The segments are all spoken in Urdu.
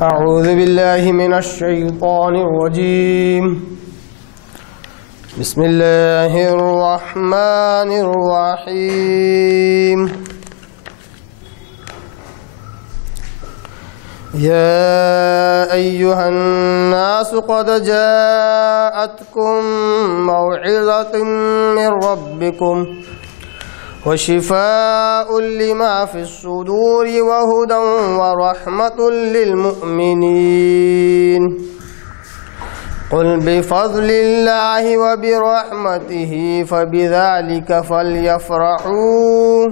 اعوذ باللہ من الشیطان الرجیم بسم اللہ الرحمن الرحیم یا ایہا الناس قد جاءتکم موعظۃ من ربکم وشفاء لما في الصدور وهدى ورحمة للمؤمنين قل بفضل الله وبرحمته فبذلك فليفرحوا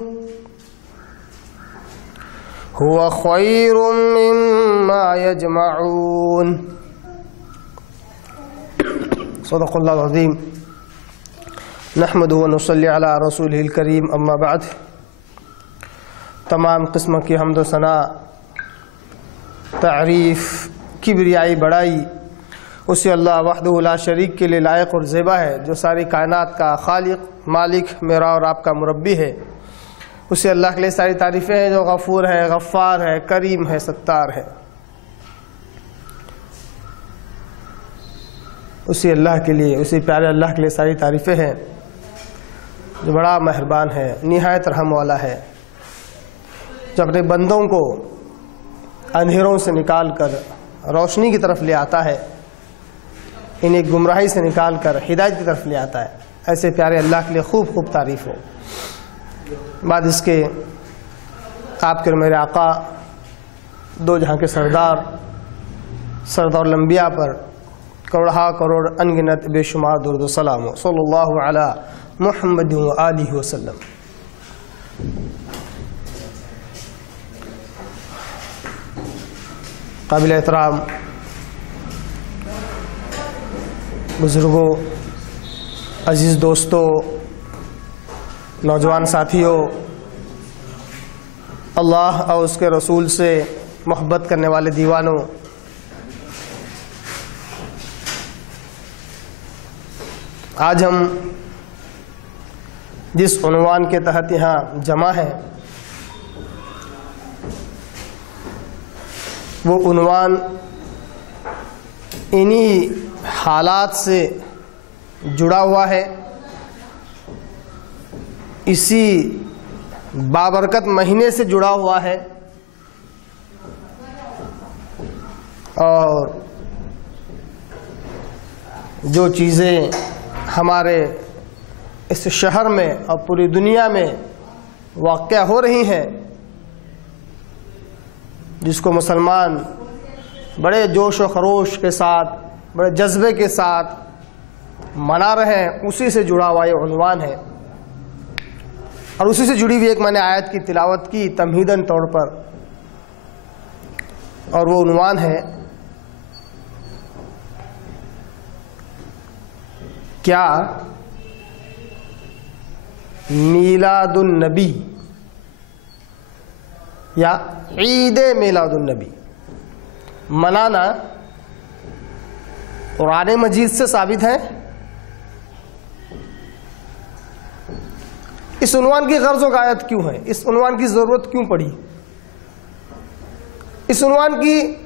هو خير مما يجمعون صدق الله العظيم نحمد و نصلی علی رسولہ الکریم اما بعد. تمام قسم کی حمد و ثنا، تعریف، کبریائی، بڑائی اسی اللہ وحدہ لا شریک کے لیے لائق اور زیبا ہے، جو ساری کائنات کا خالق، مالک، میرا اور آپ کا مربی ہے. اسی اللہ کے لیے ساری تعریفیں ہیں جو غفور ہے، غفار ہے، کریم ہے، ستار ہے. اسی اللہ کے لیے، اسی پیارے اللہ کے لیے ساری تعریفیں ہیں جو بڑا مہربان ہے، نہایت رحم والا ہے، جو اپنے بندوں کو اندھیروں سے نکال کر روشنی کی طرف لے آتا ہے، انہیں گمراہی سے نکال کر ہدایت کی طرف لے آتا ہے. ایسے پیارے اللہ کے لیے خوب خوب تعریف ہو. بعد اس کے آپ کے میرے آقا دو جہاں کے سردار الانبیاء پر کروڑہا کروڑ انگنت بے شمار درود و سلام ہو. صلی اللہ علی محمد و آلہ وسلم. قابل احترام بزرگوں، عزیز دوستوں، نوجوان ساتھیوں، اللہ اور اس کے رسول سے محبت کرنے والے دیوانوں، آج ہم جس عنوان کے تحت یہاں جمع ہیں وہ عنوان انہی حالات سے جڑا ہوا ہے، اسی بابرکت مہینے سے جڑا ہوا ہے، اور جو چیزیں ہمارے اس شہر میں اور پوری دنیا میں واقع ہو رہی ہیں، جس کو مسلمان بڑے جوش و خروش کے ساتھ، بڑے جذبے کے ساتھ منا رہے ہیں، اسی سے جڑا ہوا یہ عنوان ہے. اور اسی سے جڑی ہوئی ایک میں نے آیت کی تلاوت کی تمہیداً طور پر، اور وہ عنوان ہے کیا میلاد النبی یا عید میلاد النبی منانا قرآن مجید سے ثابت ہے؟ اس عنوان کی غرض و غایت کیوں ہے؟ اس عنوان کی ضرورت کیوں پڑی؟ اس عنوان کی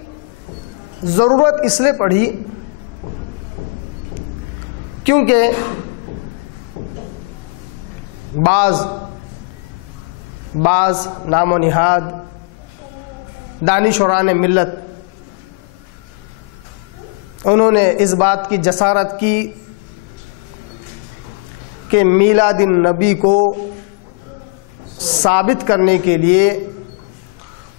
ضرورت اس لیے پڑی کیونکہ بعض نام و نہاد دانشوران ملت انہوں نے اس بات کی جسارت کی کہ میلاد النبی کو ثابت کرنے کے لیے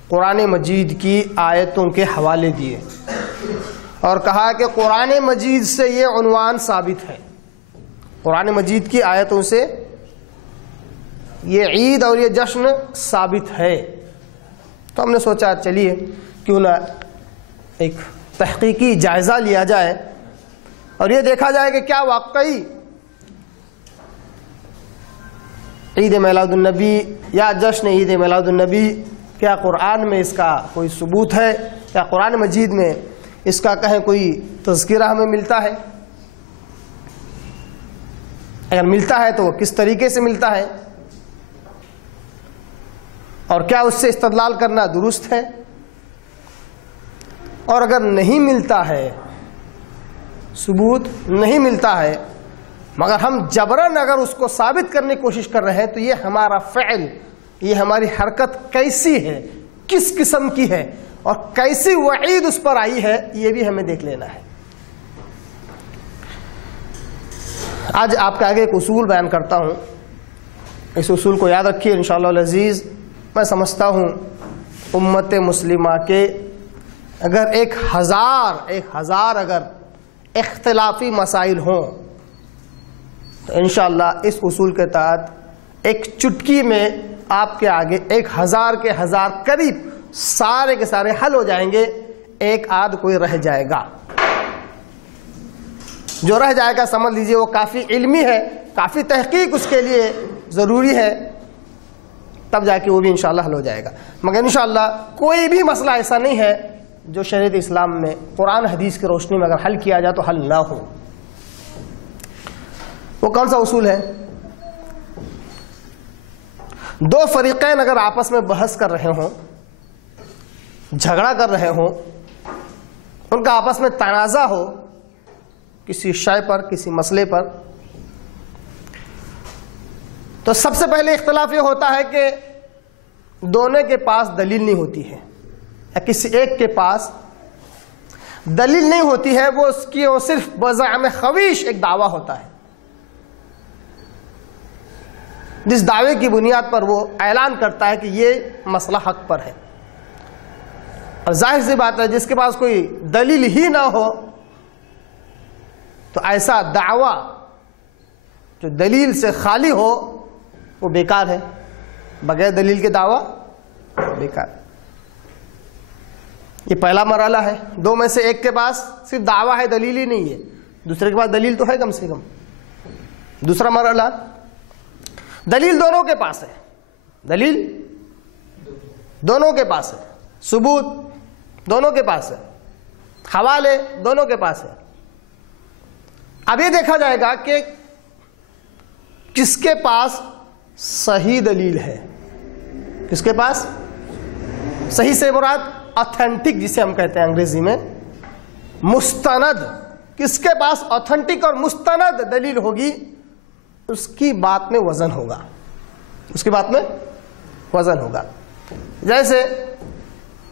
قرآن مجید کی آیتوں کے حوالے دیے اور کہا کہ قرآن مجید سے یہ عنوان ثابت ہے، قرآن مجید کی آیتوں سے یہ عید اور یہ جشن ثابت ہے. تو ہم نے سوچا چلیے کیوں نہ ایک تحقیقی جائزہ لیا جائے اور یہ دیکھا جائے کہ کیا واقعی عید میلاد النبی یا جشن عید میلاد النبی کیا قرآن میں اس کا کوئی ثبوت ہے، کیا قرآن مجید میں اس کا کہیں کوئی تذکرہ ہمیں ملتا ہے؟ اگر ملتا ہے تو وہ کس طریقے سے ملتا ہے؟ اور کیا اس سے استدلال کرنا درست ہے؟ اور اگر نہیں ملتا ہے، ثبوت نہیں ملتا ہے، مگر ہم جبراً اگر اس کو ثابت کرنے کی کوشش کر رہے ہیں، تو یہ ہمارا فعل، یہ ہماری حرکت کیسی ہے، کس قسم کی ہے، اور کیسی وعید اس پر آئی ہے، یہ بھی ہمیں دیکھ لینا ہے۔ آج آپ کے آگے ایک اصول بیان کرتا ہوں، اس اصول کو یاد رکھیے انشاءاللہ العزیز۔ میں سمجھتا ہوں امت مسلمہ کے اگر ایک ہزار اگر اختلافی مسائل ہوں تو انشاءاللہ اس اصول کے تحت ایک چٹکی میں آپ کے آگے 1000 کے 1000 قریب سارے کے سارے حل ہو جائیں گے، ایک آدھ کوئی رہ جائے گا۔ جو رہ جائے گا سمجھ لیجئے وہ کافی علمی ہے، کافی تحقیق اس کے لیے ضروری ہے، تب جا کے وہ بھی انشاءاللہ حل ہو جائے گا۔ مگر انشاءاللہ کوئی بھی مسئلہ ایسا نہیں ہے جو شریعت اسلام میں قرآن حدیث کی روشنی میں اگر حل کیا جائے تو حل نہ ہو۔ وہ کون سا اصول ہے؟ دو فریقین اگر آپس میں بحث کر رہے ہوں، جھگڑا کر رہے ہوں، ان کا آپس میں تنازع ہو کسی شے پر، کسی مسئلے پر، تو سب سے پہلے اختلاف یہ ہوتا ہے کہ دونوں کے پاس دلیل نہیں ہوتی ہے، یا کسی ایک کے پاس دلیل نہیں ہوتی ہے، وہ اس کی وہ صرف بزعم خویش ایک دعویٰ ہوتا ہے، جس دعوے کی بنیاد پر وہ اعلان کرتا ہے کہ یہ مسئلہ حق پر ہے۔ اور ظاہر سی بات ہے جس کے پاس کوئی دلیل ہی نہ ہو تو ایسا دعویٰ جو دلیل سے خالی ہو وہ بیکار ہے، بغیر دلیل کے دعویٰ بیکار۔ یہ پہلا مرحلہ ہے۔ دو میں سے ایک کے پاس صرف دعویٰ ہے، دلیل ہی نہیں ہے، دوسرے کے پاس دلیل تو ہے کم سے کم۔ دوسرا مرحلہ، دلیل دونوں کے پاس ہے، دلیل دونوں کے پاس ہے، ثبوت دونوں کے پاس ہے، حوالے دونوں کے پاس ہے۔ اب یہ دیکھا جائے گا کہ کس کے پاس صحیح دلیل ہے، کس کے پاس صحیح سے مراد آتھینٹک، جسے ہم کہتے ہیں انگریزی میں مستند، کس کے پاس آتھینٹک اور مستند دلیل ہوگی، اس کی بات میں وزن ہوگا، اس کی بات میں وزن ہوگا۔ جیسے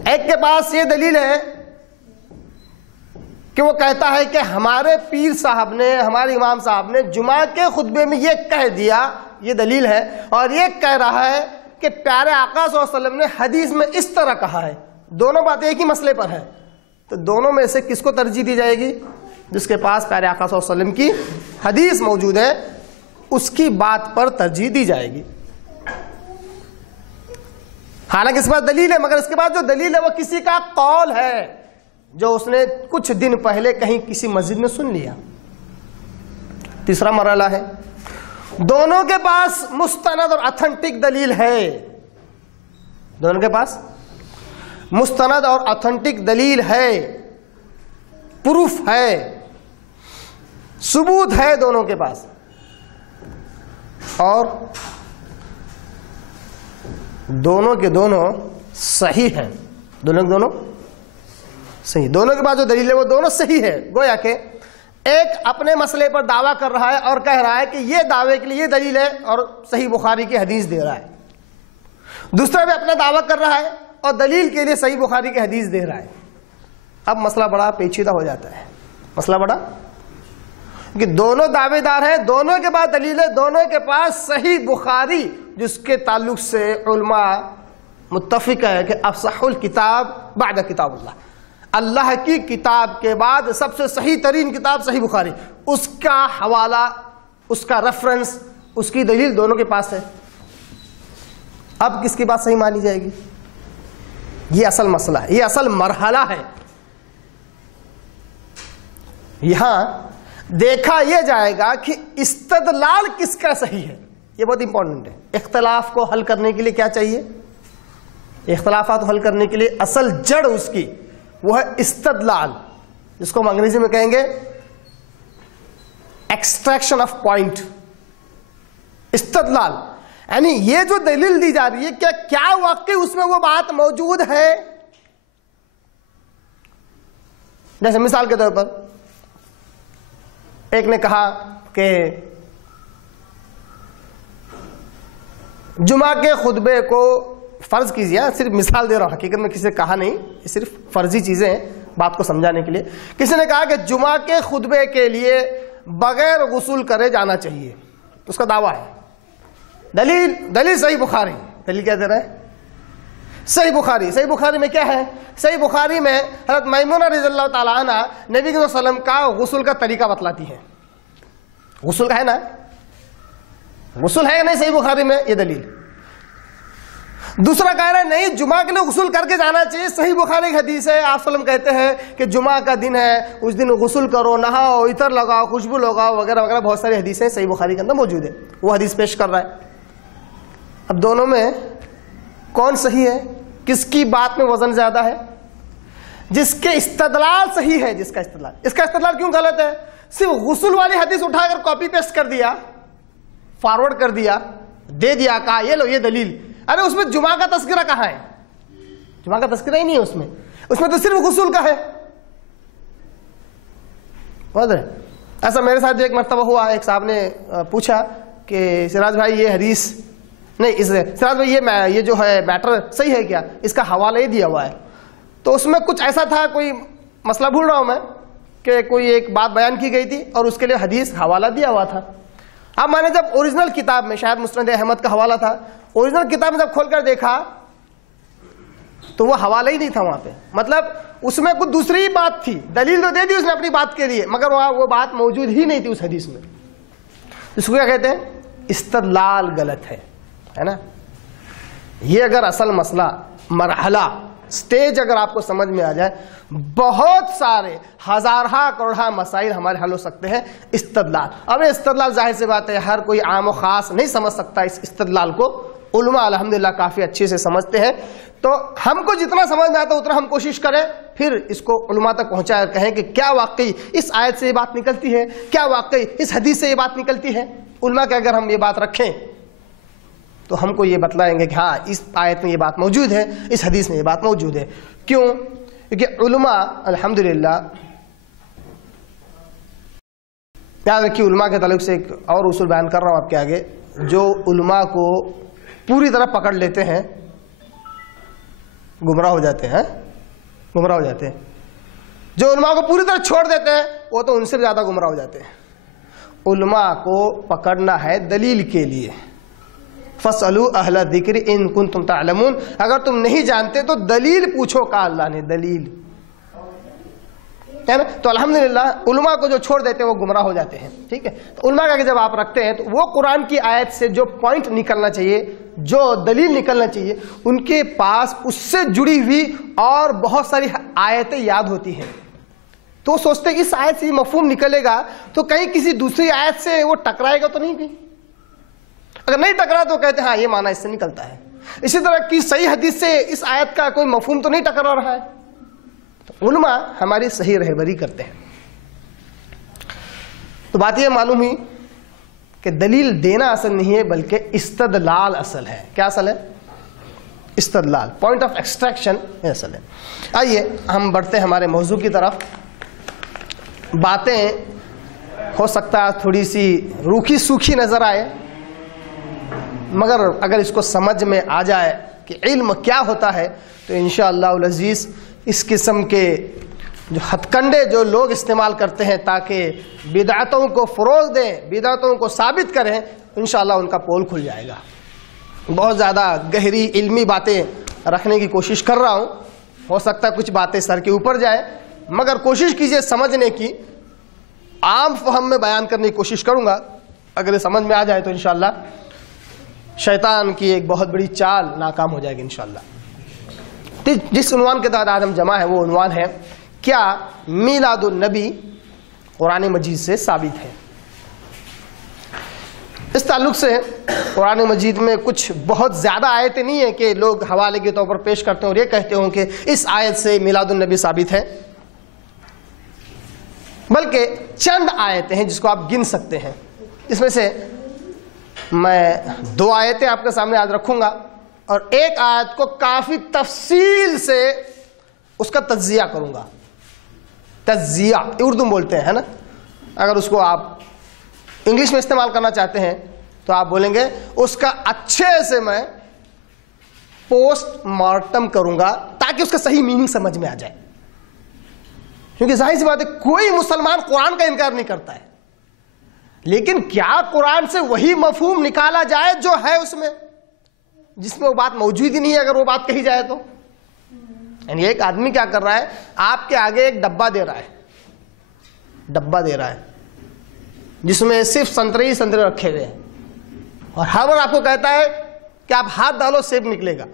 ایک کے پاس یہ دلیل ہے کہ وہ کہتا ہے کہ ہمارے پیر صاحب نے، ہمارے امام صاحب نے جمعہ کے خطبے میں یہ کہہ دیا، یہ دلیل ہے، اور یہ کہہ رہا ہے کہ پیارے آقا صلی اللہ علیہ وسلم نے حدیث میں اس طرح کہا ہے، دونوں باتیں ایک ہی مسئلے پر ہیں، تو دونوں میں سے کس کو ترجیح دی جائے گی؟ جس کے پاس پیارے آقا صلی اللہ علیہ وسلم کی حدیث موجود ہے اس کی بات پر ترجیح دی جائے گی۔ حالانکہ اس کے پاس دلیل ہے، مگر اس کے بعد جو دلیل ہے وہ کسی کا قول ہے جو اس نے کچھ دن پہلے کہیں کسی مسجد میں سن لیا۔ تیسرا مرحلہ ہے، دونوں کے پاس مستند اور اتھینٹک دلیل ہے، دونوں کے پاس مستند اور اتھینٹک دلیل ہے، پروف ہے، ثبوت ہے دونوں کے پاس، اور دونوں کے دونوں صحیح ہیں، دونوں کے دونوں صحیح، دونوں کے پاس جو دلیل ہے وہ دونوں صحیح ہے۔ گویا کہ ایک اپنے مسئلے پر دعویٰ کر رہا ہے اور کہہ رہا ہے کہ یہ دعوے کے لیے یہ دلیل ہے اور صحیح بخاری کی حدیث دے رہا ہے، دوسرا بھی اپنا دعویٰ کر رہا ہے اور دلیل کے لیے صحیح بخاری کی حدیث دے رہا ہے۔ اب مسئلہ بڑا پیچیدہ ہو جاتا ہے، مسئلہ بڑا کہ دونوں دعوے دار ہیں، دونوں کے پاس دلیل ہے، دونوں کے پاس صحیح بخاری جس کے تعلق سے علماء متفق ہے کہ افصح الکتاب بعد کتاب اللہ، اللہ کی کتاب کے بعد سب سے صحیح ترین کتاب صحیح بخاری، اس کا حوالہ، اس کا ریفرنس، اس کی دلیل دونوں کے پاس ہے۔ اب کس کی بات صحیح مانی جائے گی؟ یہ اصل مسئلہ ہے، یہ اصل مرحلہ ہے۔ یہاں دیکھا یہ جائے گا کہ استدلال کس کا صحیح ہے، یہ بہت امپورٹنٹ ہے۔ اختلاف کو حل کرنے کے لیے کیا چاہیے؟ اختلافات کو حل کرنے کے لیے اصل جڑ اس کی وہ ہے استدلال، جس کو ہم انگریزی میں کہیں گے ایکسٹریکشن آف پوائنٹ۔ استدلال یعنی یہ جو دلیل دی جا رہی ہے کیا واقعی اس میں وہ بات موجود ہے؟ جیسے مثال کے طور پر ایک نے کہا کہ جمعہ کے خطبے کو فرض کیجیے، صرف مثال دے رہا ہوں، حقیقت میں کسی نے کہا نہیں، یہ صرف فرضی چیزیں ہیں بات کو سمجھانے کے لیے. کسی نے کہا کہ جمعہ کے خطبے کے لیے بغیر غسل کرے جانا چاہیے، اس کا دعویٰ ہے. دلیل صحیح بخاری. دلیل کیا دے رہا ہے؟ صحیح بخاری. صحیح بخاری میں کیا ہے؟ صحیح بخاری میں حضرت میمونہ رضی اللہ تعالیٰ عنہ نبی صلی اللہ علیہ وسلم کا غسل کا طریقہ بتلاتی ہے. غسل کا ہے نا، غسل ہے نہیں صحیح بخاری میں، یہ دلیل. دوسرا کہہ رہا ہے نہیں، جمعہ کے لیے غسل کر کے جانا چاہیے. صحیح بخاری کی حدیث ہے، آپ صلی اللہ علیہ وسلم کہتے ہیں کہ جمعہ کا دن ہے، اس دن غسل کرو، نہاؤ، عطر لگاؤ، خوشبو لگاؤ وغیرہ وغیرہ. بہت ساری حدیثیں صحیح بخاری کے اندر موجود ہے، وہ حدیث پیش کر رہا ہے. اب دونوں میں کون صحیح ہے؟ کس کی بات میں وزن زیادہ ہے؟ جس کے استدلال صحیح ہے. جس کا استدلال، اس کا استدلال کیوں غلط ہے؟ صرف غسل والی حدیث اٹھا کر کاپی پیسٹ کر دیا، فارورڈ کر دیا، دے دیا، کہا یہ لو یہ دلیل. ارے اس میں جمعہ کا تذکرہ کہاں ہے؟ جمعہ کا تذکرہ ہی نہیں ہے اس میں تو صرف غسل کا ہے. ایسا میرے ساتھ ایک مرتبہ ہوا، ایک صاحب نے پوچھا کہ سراج بھائی یہ حدیث نہیں، سراج بھائی یہ جو ہے میٹر صحیح ہے کیا؟ اس کا حوالہ ہی دیا ہوا ہے. تو اس میں کچھ ایسا تھا، کوئی مسئلہ بھول رہا ہوں میں، کہ کوئی ایک بات بیان کی گئی تھی اور اس کے لیے حدیث حوالہ دیا ہوا تھا. اب میں نے جب اوریجنل کتاب میں، شاید مسند احمد کا حوالہ تھا، اوریجنل کتاب میں جب کھول کر دیکھا تو وہ حوالہ ہی نہیں تھا وہاں پہ. مطلب اس میں کچھ دوسری ہی بات تھی. دلیل تو دے دی اس نے اپنی بات کے لیے، مگر وہاں وہ بات موجود ہی نہیں تھی اس حدیث میں. اس کو کیا کہتے ہیں؟ استدلال غلط ہے نا. یہ اگر اصل مسئلہ، مرحلہ، سٹیج اگر آپ کو سمجھ میں آ جائے، بہت سارے ہزارہا کروڑہا مسائل ہمارے حل ہو سکتے ہیں. استدلال، اب یہ استدلال ظاہر سی بات ہے ہر کوئی عام و خاص نہیں سمجھ سکتا اس استدلال کو. علماء الحمدللہ کافی اچھے سے سمجھتے ہیں. تو ہم کو جتنا سمجھ میں آتا اتنا ہم کوشش کریں، پھر اس کو علماء تک پہنچائے اور کہیں کہ کیا واقعی اس آیت سے یہ بات نکلتی ہے، کیا واقعی اس حدیث سے یہ بات نکلتی ہے. علماء کے اگر ہم یہ بات رکھیں تو ہم کو یہ بتلائیں گے کہ ہاں اس آیت میں یہ بات موجود ہے، اس حدیث میں یہ بات موجود ہے. کیوں؟ کیونکہ علماء الحمدللہ، یاد رکھیے علماء کے تعلق سے ایک اور اصول بیان کر رہا ہوں آپ کے آگے. جو علماء کو پوری طرح پکڑ لیتے ہیں گمراہ ہو جاتے ہیں. گمراہ ہو جاتے ہیں. جو علماء کو پوری طرح چھوڑ دیتے ہیں وہ تو ان سے زیادہ گمراہ ہو جاتے ہیں. علماء کو پکڑنا ہے دلیل کے لیے. فَاسْأَلُوا أَهْلَ الذِّكْرِ إِن كُنتُمْ تَعْلَمُونَ. اگر تم نہیں جانتے تو دلیل پوچھو. کہا اللہ نے دلیل ہے نا. تو الحمدللہ علماء کو جو چھوڑ دیتے ہیں وہ گمراہ ہو جاتے ہیں. ٹھیک ہے. تو علماء کا جب آپ رکھتے ہیں تو وہ قرآن کی آیت سے جو پوائنٹ نکلنا چاہیے، جو دلیل نکلنا چاہیے، ان کے پاس اس سے جڑی ہوئی اور بہت ساری آیتیں یاد ہوتی ہیں. تو وہ سوچتے ہیں اس آیت سے مفہوم نکلے گا تو کہیں کسی دوسری آیت سے وہ ٹکرائے گا تو نہیں کہیں. اگر نہیں ٹکرا تو کہتے ہیں ہاں یہ معنی اس سے نکلتا ہے. اسی طرح کی صحیح حدیث سے اس آیت کا کوئی مفہوم تو نہیں ٹکرا رہا ہے. تو علماء ہماری صحیح رہبری کرتے ہیں. تو بات یہ معلوم ہوئی کہ دلیل دینا اصل نہیں ہے بلکہ استدلال اصل ہے. کیا اصل ہے؟ استدلال، پوائنٹ آف ایکسٹریکشن اصل ہے. آئیے ہم بڑھتے ہیں ہمارے موضوع کی طرف. باتیں ہو سکتا ہے تھوڑی سی روکھی سوکھی نظر آئے، مگر اگر اس کو سمجھ میں آ جائے کہ علم کیا ہوتا ہے تو انشاءاللہ العزیز اس قسم کے جو ہتھ کنڈے جو لوگ استعمال کرتے ہیں تاکہ بدعتوں کو فروغ دیں، بدعتوں کو ثابت کریں، انشاءاللہ ان کا پول کھل جائے گا. بہت زیادہ گہری علمی باتیں رکھنے کی کوشش کر رہا ہوں. ہو سکتا ہے کچھ باتیں سر کے اوپر جائیں، مگر کوشش کیجئے سمجھنے کی. عام فہم میں بیان کرنے کی کوشش کروں گا. اگر یہ سمجھ میں آ جائے تو انشاءاللہ شیطان کی ایک بہت بڑی چال ناکام ہو جائے گی انشاءاللہ. جس عنوان کے تحت آج ہم جمع ہے وہ عنوان ہے کیا میلاد النبی قرآن مجید سے ثابت ہے. اس تعلق سے قرآن مجید میں کچھ بہت زیادہ آیتیں نہیں ہیں کہ لوگ حوالے کے طور پر پیش کرتے ہیں اور یہ کہتے ہوں کہ اس آیت سے میلاد النبی ثابت ہے، بلکہ چند آیتیں ہیں جس کو آپ گن سکتے ہیں. اس میں سے میں 2 آیتیں آپ کے سامنے آج رکھوں گا اور ایک آیت کو کافی تفصیل سے اس کا تجزیہ کروں گا. تجزیہ اردو بولتے ہیں نا, اگر اس کو آپ انگلش میں استعمال کرنا چاہتے ہیں تو آپ بولیں گے اس کا اچھے سے میں پوسٹ مارٹم کروں گا تاکہ اس کا صحیح میننگ سمجھ میں آ جائے. کیونکہ ظاہر سی بات ہے کوئی مسلمان قرآن کا انکار نہیں کرتا ہے, لیکن کیا قرآن سے وہی مفہوم نکالا جائے جو ہے اس میں, جس میں وہ بات موجود ہی نہیں ہے اگر وہ بات کہی جائے تو. یعنی ایک آدمی کیا کر رہا ہے, آپ کے آگے ایک ڈبہ دے رہا ہے جس میں صرف سنترے ہی سنترے رکھے ہوئے ہیں, اور ہر بار آپ کو کہتا ہے کہ آپ ہاتھ ڈالو سیب نکلے گا.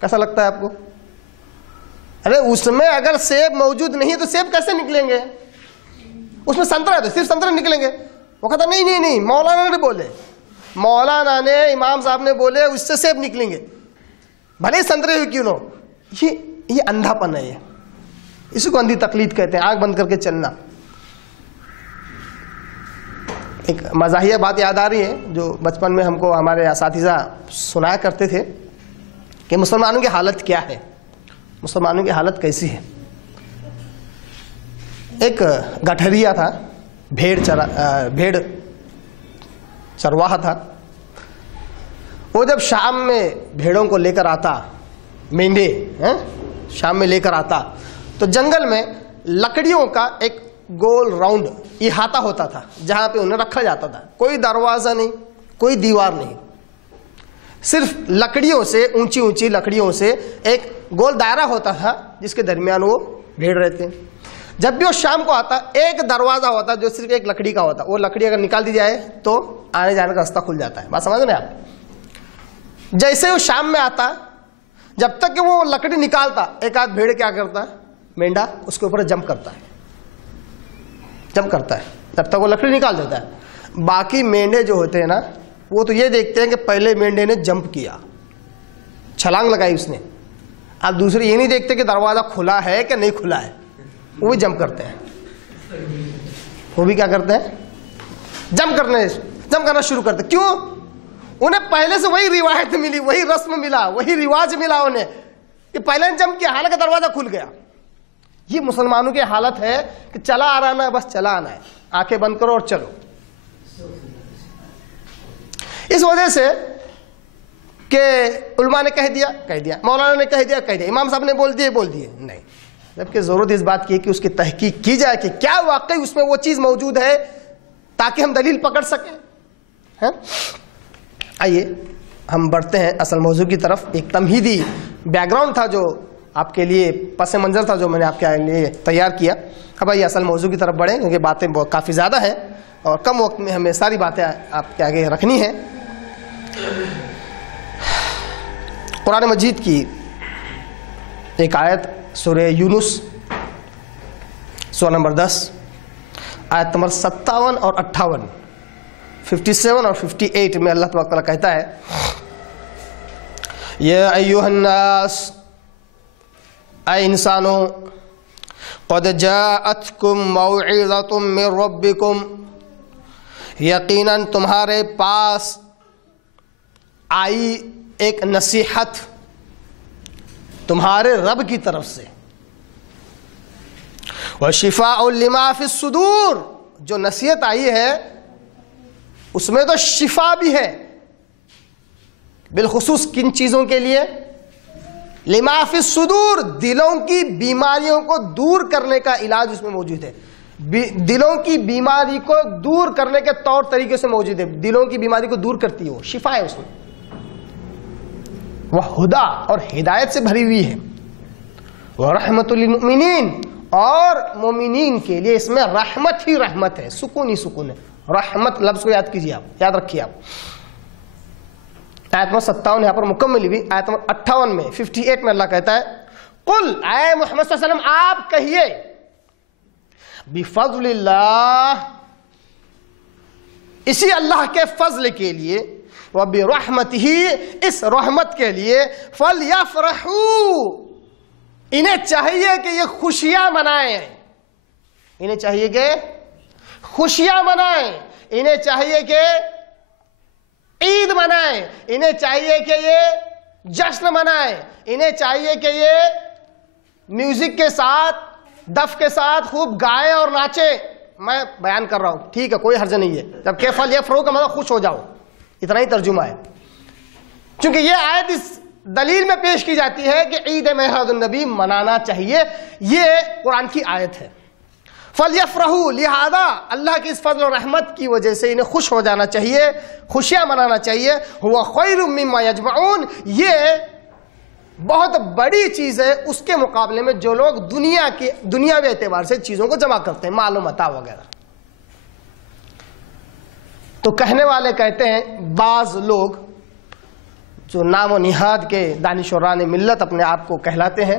کیسا لگتا ہے آپ کو؟ ارے اس میں اگر سیب موجود نہیں ہے تو سیب کیسے نکلیں گے؟ اس میں سنترا ہے تو صرف سنترے نکلیں گے. وہ کہتا نہیں, مولانا نے بولے, مولانا نے, امام صاحب نے بولے اس سے سیب نکلیں گے بھلے سنترے ہوئے کیوں نہ ہو. یہ اندھا پن ہے, اسی کو اندھی تقلید کہتے ہیں, آنکھ بند کر کے چلنا. ایک مزاحیہ بات یاد آ رہی ہے جو بچپن میں ہم کو ہمارے اساتذہ سنایا کرتے تھے کہ مسلمانوں کی حالت کیا ہے, مسلمانوں کی حالت کیسی ہے. ایک گٹھریا تھا, بھیڑ چرواہا تھا. وہ جب شام میں بھیڑوں کو لے کر آتا, مینڈے شام میں لے کر آتا, تو جنگل میں لکڑیوں کا ایک گول راؤنڈ احاطہ ہوتا تھا جہاں پہ انہیں رکھا جاتا تھا. کوئی دروازہ نہیں, کوئی دیوار نہیں, صرف لکڑیوں سے, اونچی اونچی لکڑیوں سے ایک گول دائرہ ہوتا تھا جس کے درمیان وہ بھیڑ رہتے ہیں. جب بھی وہ شام کو آتا, ایک دروازہ ہوتا جو صرف ایک لکڑی کا ہوتا, وہ لکڑی اگر نکال دی جائے تو آنے جانے کا راستہ کھل جاتا ہے. بات سمجھ رہے ہیں آپ؟ جیسے وہ شام میں آتا, جب تک کہ وہ لکڑی نکالتا, ایک آدھ بھیڑ کیا کرتا, مینڈا اس کے اوپر جمپ کرتا ہے جب تک وہ لکڑی نکال دیتا ہے. باقی مینڈے جو ہوتے ہیں نا, وہ تو یہ دیکھتے ہیں کہ پہلے مینڈے نے جمپ کیا, چھلانگ لگائی اس نے. اب دوسرے یہ نہیں دیکھتے کہ دروازہ کھلا ہے کہ نہیں کھلا ہے, وہ بھی جمپ کرتے ہیں. وہ بھی کیا کرتے ہیں, جمپ کرنا شروع کرتے. کیوں؟ انہیں پہلے سے وہی روایت ملی, وہی رسم ملا, وہی رواج ملا انہیں کہ پہلے نے جمپ کیا, حالانکہ دروازہ کھل گیا. یہ مسلمانوں کی حالت ہے کہ چلا آ رہا ہے, بس چلا آنا ہے, آنکھیں بند کرو اور چلو. اس وجہ سے کہ علماء نے کہہ دیا, مولانا نے کہہ دیا, امام صاحب نے بول دیے, نہیں. جبکہ ضرورت اس بات کی ہے کہ اس کی تحقیق کی جائے کہ کیا واقعی اس میں وہ چیز موجود ہے تاکہ ہم دلیل پکڑ سکیں. آئیے ہم بڑھتے ہیں اصل موضوع کی طرف. ایک تمہیدی بیک گراؤنڈ تھا جو آپ کے لیے پس منظر تھا جو میں نے آپ کے لیے تیار کیا. اب آئیے اصل موضوع کی طرف بڑھیں کیونکہ باتیں کافی زیادہ ہیں اور کم وقت میں ہمیں ساری باتیں آپ کے آگے رکھنی ہیں. قرآن مجید کی ایک آیت سورہ یونس سورہ نمبر 10 آیت نمبر 57 اور 58, 57 اور 58 میں اللہ تبارک تعالیٰ کہتا ہے, یا ایھا الناس, اے انسانوں, قد جاءتکم موعظۃ من ربکم, یقیناً تمہارے پاس آئی ایک نصیحت تمہارے رب کی طرف سے. وشفاء لما فی الصدور, جو نصیحت آئی ہے اس میں تو شفا بھی ہے, بالخصوص کن چیزوں کے لیے؟ لما فی الصدور, دلوں کی بیماریوں کو دور کرنے کا علاج اس میں موجود ہے. دلوں کی بیماری کو دور کرنے کے طور طریقے سے موجود ہے. دلوں کی بیماری کو دور کرتی ہے, وہ شفا ہے اس میں. وہ ہدا اور ہدایت سے بھری ہوئی ہے. وہ رحمت للمؤمنین, اور مومنین کے لیے اس میں رحمت ہی رحمت ہے, سکون ہی سکون ہے. رحمت لفظ کو یاد کیجیے, آپ یاد رکھیے. آپ آیت نمبر 57 یہاں پر مکمل ہوئی. آیت نمبر 58 میں 58 میں اللہ کہتا ہے, قل, اے محمد صلی اللہ علیہ وسلم آپ کہیے, بفضل اللہ, اسی اللہ کے فضل کے لیے, وبرحمتہ, اس رحمت کے لیے, فلیفرحوا, انہیں چاہیے کہ یہ خوشیاں منائیں. انہیں چاہیے کہ خوشیاں منائیں. انہیں چاہیے کہ عید منائیں، انہیں چاہیے کہ یہ جشن منائیں، انہیں چاہیے کہ یہ میوزک کے ساتھ، دف کے ساتھ خوب گائیں اور ناچیں. میں بیان کر رہا ہوں، ٹھیک ہے، کوئی حرج نہیں ہے. جب کہ فلیفرحوا کا مطلب خوش ہو جاؤ، اتنا ہی ترجمہ ہے. چونکہ یہ آیت اس دلیل میں پیش کی جاتی ہے کہ عید میلاد النبی منانا چاہیے، یہ قرآن کی آیت ہے. فلیفرحوا، لہذا اللہ کی اس فضل و رحمت کی وجہ سے انہیں خوش ہو جانا چاہیے، خوشیاں منانا چاہیے. ہوا خیر مما یجمعون، یہ بہت بڑی چیز ہے اس کے مقابلے میں جو لوگ دنیاوی اعتبار سے چیزوں کو جمع کرتے ہیں، مال و متاع وغیرہ. تو کہنے والے کہتے ہیں، بعض لوگ جو نام و نہاد کے دانشوران ملت اپنے آپ کو کہلاتے ہیں،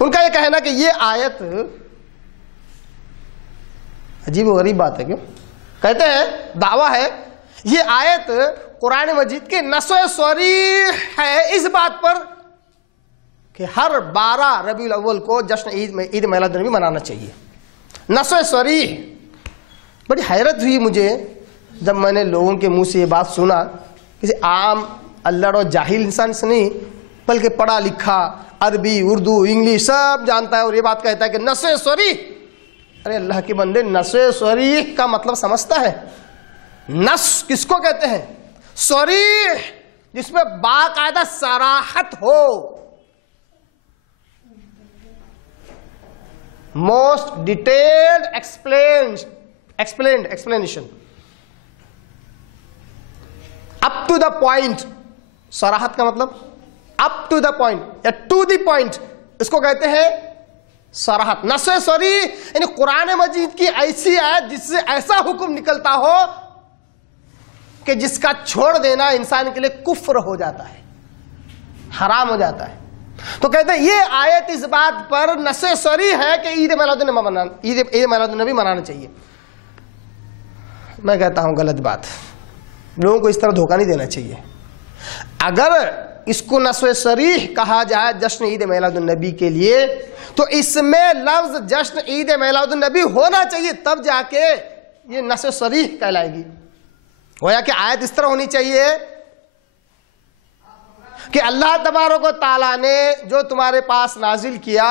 ان کا یہ کہنا کہ یہ آیت، عجیب و غریب بات ہے، کیوں کہتے ہیں، دعویٰ ہے یہ آیت قرآن مجید کے نص صریح ہے اس بات پر کہ ہر 12 ربیع الاول کو جشن عید میلاد النبی منانا چاہیے. نص صریح. بڑی حیرت ہوئی مجھے جب میں نے لوگوں کے منہ سے یہ بات سنا. کسی عام الڑ اور جاہل انسان سے نہیں، بلکہ پڑھا لکھا، عربی، اردو، انگلش سب جانتا ہے، اور یہ بات کہتا ہے کہ نص صریح. ارے اللہ کے بندے، نص صریح کا مطلب سمجھتا ہے؟ نص کس کو کہتے ہیں؟ صریح، جس میں باقاعدہ صراحت ہو. Most detailed explanation, up to the point. صراحت کا مطلب اپ ٹو دا پوائنٹ یا ٹو دی پوائنٹ، اس کو کہتے ہیں صراحت. نص صریح یعنی قرآن مجید کی ایسی آیت جس سے ایسا حکم نکلتا ہو کہ جس کا چھوڑ دینا انسان کے لیے کفر ہو جاتا ہے، حرام ہو جاتا ہے. تو کہتے ہیں یہ آیت اس بات پر نص صریح ہے کہ عید میلاد النبی منانا چاہیے. میں کہتا ہوں غلط بات. لوگوں کو اس طرح دھوکہ نہیں دینا چاہیے. اگر اس کو نص صریح کہا جائے جشن عید میلاد النبی کے لیے، تو اس میں لفظ جشن عید میلاد النبی ہونا چاہیے، تب جا کے یہ نص صریح کہلائے گی. گویا کہ آیت اس طرح ہونی چاہیے کہ اللہ تبارک و تعالیٰ نے جو تمہارے پاس نازل کیا،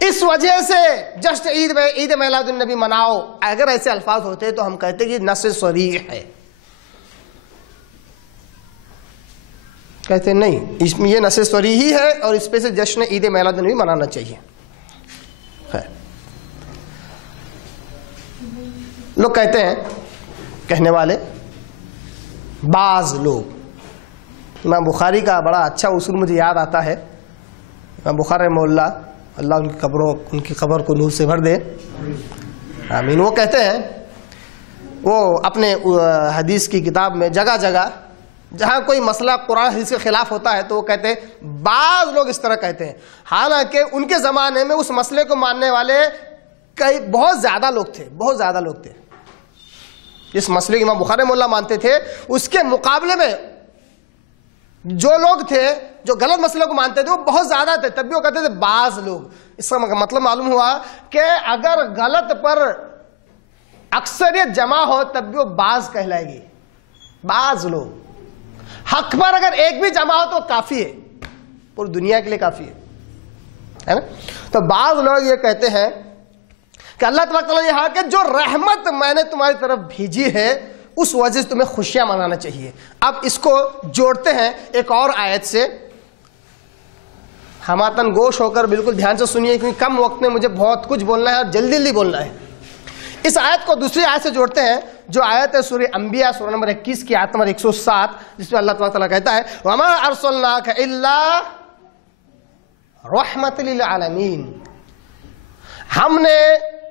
اس وجہ سے جشن عید میلاد النبی مناؤ. اگر ایسے الفاظ ہوتے تو ہم کہتے کہ نص صریح ہے. کہتے نہیں، اس میں یہ نص صریح ہی ہے اور اس پہ سے جشن عید میلاد النبی منانا چاہیے. لوگ کہتے ہیں، کہنے والے بعض لوگ، امام بخاری کا بڑا اچھا اصول مجھے یاد آتا ہے. امام بخاری رحمہ اللہ ان کی قبر کو نور سے بھر دے، آمین. وہ کہتے ہیں، وہ اپنے حدیث کی کتاب میں جگہ جگہ جہاں کوئی مسئلہ قرآن حدیث کے خلاف ہوتا ہے تو وہ کہتے ہیں، بعض لوگ اس طرح کہتے ہیں، حالانکہ ان کے زمانے میں اس مسئلے کو ماننے والے بہت زیادہ لوگ تھے. جس مسئلے کی امام بخاری رحمہ اللہ مانتے تھے، اس کے مقابلے میں جو لوگ تھے جو غلط مسئلے کو مانتے تھے وہ بہت زیادہ تھے. تب بھی وہ کہتے تھے بعض لوگ. اس کا مطلب معلوم ہوا کہ اگر غلط پر اکثریت جمع ہو تب بھی وہ بعض کہلائے گی. بعض لوگ. حق پر اگر ایک بھی جمع ہو تو کافی ہے، پوری دنیا کے لیے کافی ہے نا. تو بعض لوگ یہ کہتے ہیں کہ اللہ تبارک تعالیٰ نے کہا کہ جو رحمت میں نے تمہاری طرف بھیجی ہے اس وجہ سے تمہیں خوشیاں منانا چاہیے. اب اس کو جوڑتے ہیں ایک اور آیت سے. ہماتن گوش ہو کر بالکل دھیان سے سنیے، کیونکہ کم وقت میں مجھے بہت کچھ بولنا ہے اور جلدی بولنا ہے. اس آیت کو دوسری آیت سے جوڑتے ہیں جو آیت ہے سورہ انبیاء سورہ نمبر 21 کی آیت نمبر 107، جس میں اللہ تبارک تعالیٰ کہتا ہے، وَمَا أَرْسَلْنَاكَ إِلَّا رَحْمَةً لِلْعَالَمِينَ. ہم نے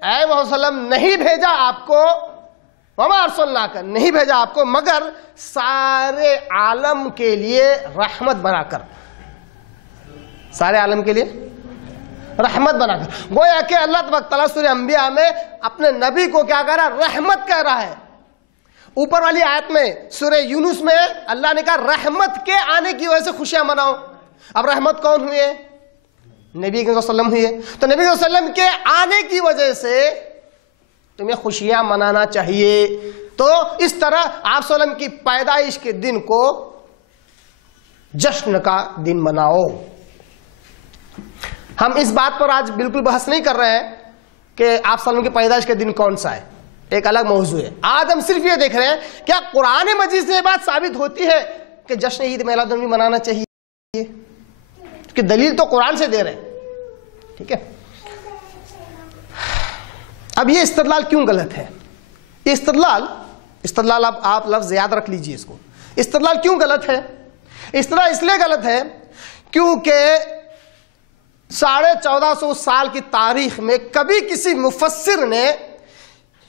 اے محمد صلی اللہ علیہ وسلم نہیں بھیجا آپ کو، وَمَا أَرْسَلْنَاكَ نہیں بھیجا آپ کو مگر سارے عالم کے لیے رحمت بنا کر. سارے عالم کے لیے رحمت بنا کر. گویا کہ اللہ تبارک تعالیٰ سورہ انبیاء میں اپنے نبی کو کیا کہہ رہا ہے؟ رحمت کہہ رہا ہے. اوپر والی آیت میں سورہ یونس میں اللہ نے کہا رحمت کے آنے کی وجہ سے خوشیاں مناؤ. اب رحمت کون ہوئے؟ نبی صلی اللہ علیہ وسلم ہوئے. تو نبی صلی اللہ علیہ وسلم کے آنے کی وجہ سے تمہیں خوشیاں منانا چاہیے. تو اس طرح آپ صلی اللہ علیہ وسلم کی پیدائش کے دن کو جشن کا دن مناؤ. ہم اس بات پر آج بالکل بحث نہیں کر رہے ہیں کہ آپ صلی اللہ علیہ وسلم کی پیدائش کے دن کون سا ہے, ایک الگ موضوع ہے. آج ہم صرف یہ دیکھ رہے ہیں کیا قرآن مجید سے یہ بات ثابت ہوتی ہے کہ جشن عید میلاد النبی منانا چاہیے, کہ دلیل تو قرآن سے دے رہے ہیں. ٹھیک ہے, اب یہ استدلال کیوں غلط ہے؟ یہ استدلال اب آپ لفظ یاد رکھ لیجئے اس کو. استدلال کیوں غلط ہے؟ استدلال اس لیے غلط ہے کیونکہ 1450 سال کی تاریخ میں کبھی کسی مفسر نے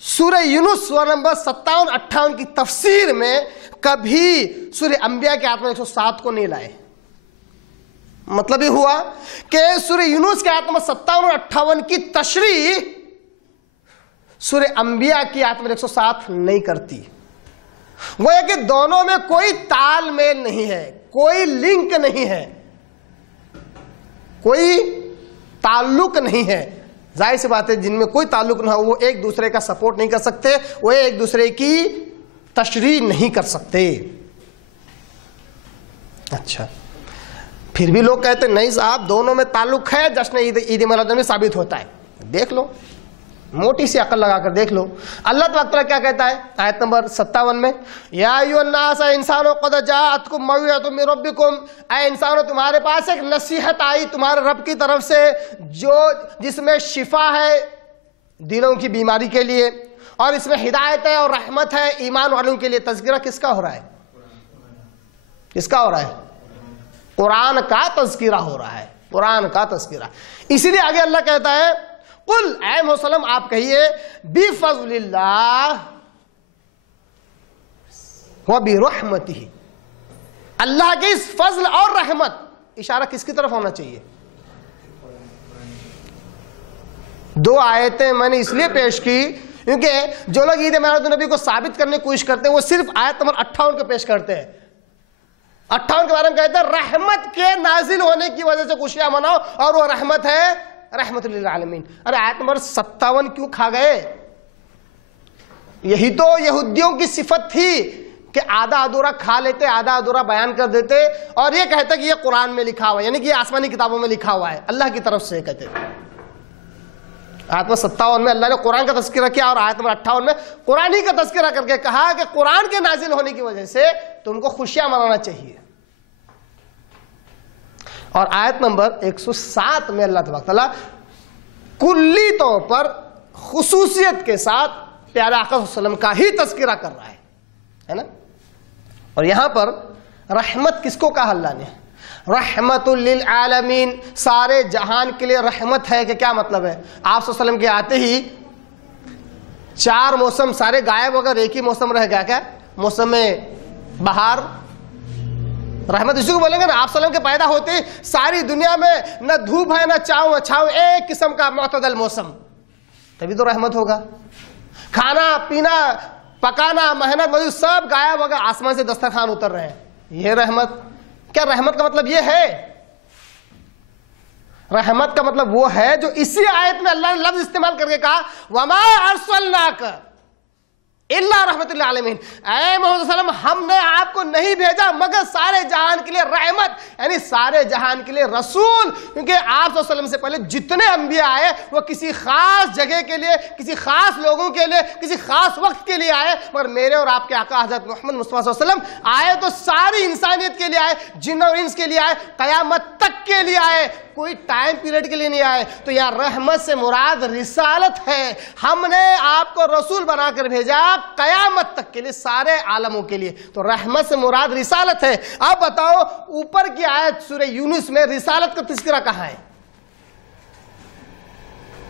سورہ یونس سورہ نمبر 57-58 کی تفسیر میں کبھی سورہ انبیاء کے آیت نمبر 107 کو نہیں لائے. مطلب یہ ہوا کہ سورہ یونس کے آیت نمبر 57 اور 58 کی تشریح سورہ انبیاء کی آیت نمبر 107 نہیں کرتی. وہ ہے کہ دونوں میں کوئی تال میل نہیں ہے, کوئی لنک نہیں ہے, کوئی تعلق نہیں ہے. ظاہر سی بات ہے جن میں کوئی تعلق نہ ہو وہ ایک دوسرے کا سپورٹ نہیں کر سکتے, وہ ایک دوسرے کی تشریح نہیں کر سکتے. اچھا, پھر بھی لوگ کہتے ہیں نہیں صاحب دونوں میں تعلق ہے, جشن عید میلاد النبی ثابت ہوتا ہے. دیکھ لو, موٹی سی عقل لگا کر دیکھ لو. اللہ تبارک تعالیٰ کیا کہتا ہے آیت نمبر 57 میں, یا ایھا الناس انسانو قد جاءتکم موعظۃ من ربکم, اے انسانو تمہارے پاس ایک نصیحت آئی تمہارے رب کی طرف سے جس میں شفا ہے دلوں کی بیماری کے لیے, اور اس میں ہدایت ہے اور رحمت ہے ایمان والوں کے لیے. تذکرہ کس کا ہو رہا ہے؟ کس کا ہو رہا ہے؟ قرآن کا تذکرہ ہو رہا ہے, قرآن کا تذکرہ. اسی لیے آگے اللہ کہتا ہے قل, اے محمد صلی اللہ علیہ وسلم آپ کہیے, بفضل اللہ وبرحمتہ, اللہ کے اس فضل اور رحمت. اشارہ کس کی طرف ہونا چاہیے؟ دو آیتیں میں نے اس لیے پیش کی کیونکہ جو لوگ عید میلاد النبی کو ثابت کرنے کی کوشش کرتے ہیں وہ صرف آیت نمبر 58 کو پیش کرتے ہیں. 58 کے بارے میں کہتے ہیں رحمت کے نازل ہونے کی وجہ سے خوشیاں مناؤ, اور وہ رحمت ہے رحمت للعالمین. ارے آیت نمبر 57 کیوں کھا گئے؟ یہی تو یہودیوں کی صفت تھی کہ آدھا ادھورا کھا لیتے, آدھا ادھورا بیان کر دیتے, اور یہ کہتے کہ یہ قرآن میں لکھا ہوا ہے, یعنی کہ یہ آسمانی کتابوں میں لکھا ہوا ہے, اللہ کی طرف سے کہتے. آیت نمبر 57 میں اللہ نے قرآن کا تذکرہ کیا, اور آیت نمبر 58 میں قرآن ہی کا تذکرہ کر کے کہا کہ قرآن کے نازل ہونے کی وجہ سے تم کو خوشیاں منانا چاہیے. اور آیت نمبر 107 میں اللہ تبارک تعالیٰ کلی طور پر خصوصیت کے ساتھ پیارے آقا صلی اللہ علیہ وسلم کا ہی تذکرہ کر رہا ہے نا. اور یہاں پر رحمت کس کو کہا اللہ نے؟ رحمت للعالمین, سارے جہان کے لیے رحمت ہے. کہ کیا مطلب ہے؟ آپ صلی اللہ علیہ وسلم کے آتے ہی 4 موسم سارے غائب ہو گئے, ایک ہی موسم رہ گیا. کیا موسم بہار؟ رحمت اسی کو بولیں گے نا. آپ صلی اللہ علیہ وسلم کے پیدا ہوتے ساری دنیا میں نہ دھوپ ہے نہ چھاؤں, ایک قسم کا معتدل موسم, تبھی تو رحمت ہوگا. کھانا پینا پکانا محنت مزدور سب غائب ہو گیا, آسمان سے دسترخوان اتر رہے ہیں, یہ رحمت. کیا رحمت کا مطلب یہ ہے؟ رحمت کا مطلب وہ ہے جو اسی آیت میں اللہ نے لفظ استعمال کر کے کہا وما ارسلناک الا رحمت للعالمین, اے محمد صلی اللہ علیہ وسلم ہم نے آپ کو نہیں بھیجا مگر سارے جہان کے لیے رحمت, یعنی سارے جہان کے لیے رسول. کیونکہ آپ صلی اللہ علیہ وسلم سے پہلے جتنے انبیاء آئے وہ کسی خاص جگہ کے لیے, کسی خاص لوگوں کے لیے, کسی خاص وقت کے لیے آئے, مگر میرے اور آپ کے آقا حضرت محمد مصطفیٰ صلی اللہ علیہ وسلم آئے تو ساری انسانیت کے لیے آئے, جن اور انس کے لیے آئے, قیامت تک کے لیے آئے, کوئی ٹائم پیریڈ کے لیے نہیں آئے. تو یہاں رحمت سے مراد رسالت ہے. ہم نے آپ کو رسول بنا کر بھیجا قیامت تک کے لیے, سارے عالموں کے لیے. تو رحمت سے مراد رسالت ہے. اب بتاؤ اوپر کی آیت سورہ یونس میں رسالت کا تذکرہ کہاں ہے؟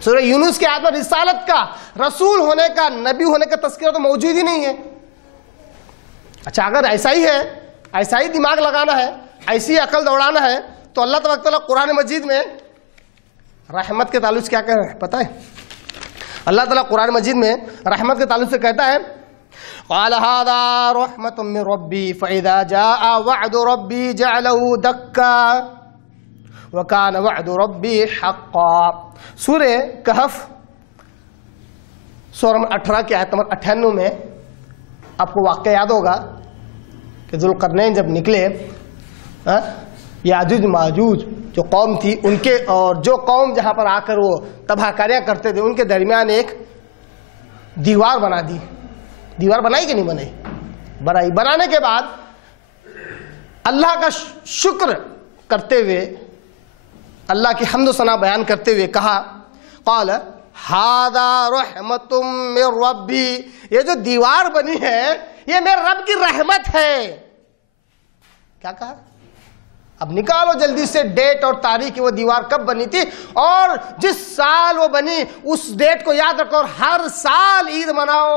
سورہ یونس کی آیت میں رسالت کا, رسول ہونے کا, نبی ہونے کا تذکرہ تو موجود ہی نہیں ہے. اچھا اگر ایسا ہی ہے, ایسا ہی دماغ لگانا ہے, ایسی عقل دوڑانا ہے, تو اللہ تبارک تعالیٰ قرآن مجید میں رحمت کے تعلق سے کیا کہہ رہا ہے پتہ ہے؟ اللہ تعالیٰ قرآن مجید میں رحمت کے تعلق سے کہتا ہے قال هذا رحمت من ربی فاذا جاء وعد ربی جعله دکا وکان وعد ربی حقا. سورہ کہف سورہ نمبر 18 کی آیت نمبر 98 میں آپ کو واقعہ یاد ہوگا کہ ذوالقرنین جب نکلے، یاجوج ماجوج جو قوم تھی ان کے، اور جو قوم جہاں پر آ کر وہ تباہ کاریاں کرتے تھے، ان کے درمیان ایک دیوار بنا دی. دیوار بنائی کہ نہیں بنائی؟ بنائی. بنانے کے بعد اللہ کا شکر کرتے ہوئے، اللہ کی حمد و ثنا بیان کرتے ہوئے کہا قال ھذا رحمت من ربی، یہ جو دیوار بنی ہے یہ میرے رب کی رحمت ہے. کیا کہا؟ اب نکالو جلدی سے ڈیٹ اور تاریخ، وہ دیوار کب بنی تھی اور جس سال وہ بنی اس ڈیٹ کو یاد رکھو اور ہر سال عید مناؤ.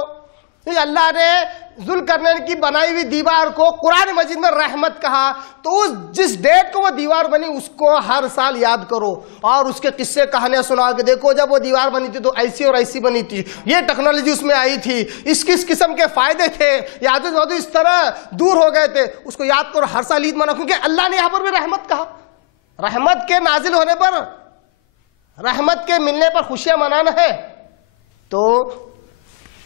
اللہ نے ذوالقرنین کی بنائی ہوئی دیوار کو قرآن مجید میں رحمت کہا، تو جس ڈیٹ کو وہ دیوار بنی اس کو ہر سال یاد کرو اور اس کے قصے کہانیاں سنا کہ دیکھو جب وہ دیوار بنی تھی تو ایسی اور ایسی بنی تھی، یہ ٹیکنالوجی اس میں آئی تھی، اس قسم کے فائدے تھے، یاجوج ماجوج اس طرح دور ہو گئے تھے. اس کو یاد کرو، ہر سال عید مناؤ، کیونکہ اللہ نے یہاں پر بھی رحمت کہا. رحمت کے نازل ہونے پر، رحمت کے ملنے پر خوشیاں منانا ہے، تو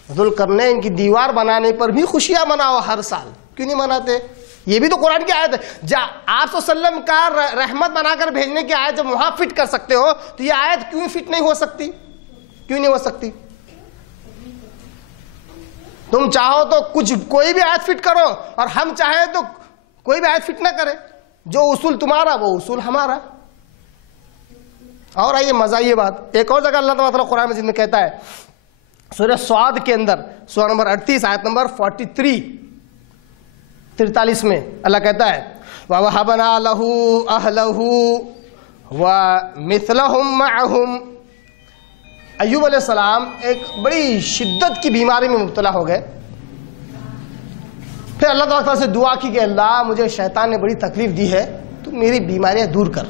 ذوالقرنین کی دیوار بنانے پر بھی خوشیاں مناؤ ہر سال. کیوں نہیں مناتے؟ یہ بھی تو قرآن کی آیت ہے. آپ صلی اللہ علیہ وسلم کا رحمت بنا کر بھیجنے کی آیت جب وہاں فٹ کر سکتے ہو تو یہ آیت کیوں فٹ نہیں ہو سکتی؟ کیوں نہیں ہو سکتی؟ تم چاہو تو کوئی بھی آیت فٹ کرو اور ہم چاہیں تو کوئی بھی آیت فٹ نہ کرے. جو اصول تمہارا وہ اصول ہمارا. اور آئیے مزہ یہ بات، ایک اور جگہ اللہ تعالیٰ قرآن مجید میں کہتا ہے سورہ صاد کے اندر، سورہ نمبر 38 آیت نمبر 43 میں اللہ کہتا ہے وَوَهَبْنَا لَهُ أَهْلَهُ وَمِثْلَهُمْ مَعَهُمْ. ایوب علیہ السلام ایک بڑی شدت کی بیماری میں مبتلا ہو گئے. پھر اللہ تعالیٰ سے دعا کی کہ اللہ مجھے شیطان نے بڑی تکلیف دی ہے، تو میری بیماریاں دور کر،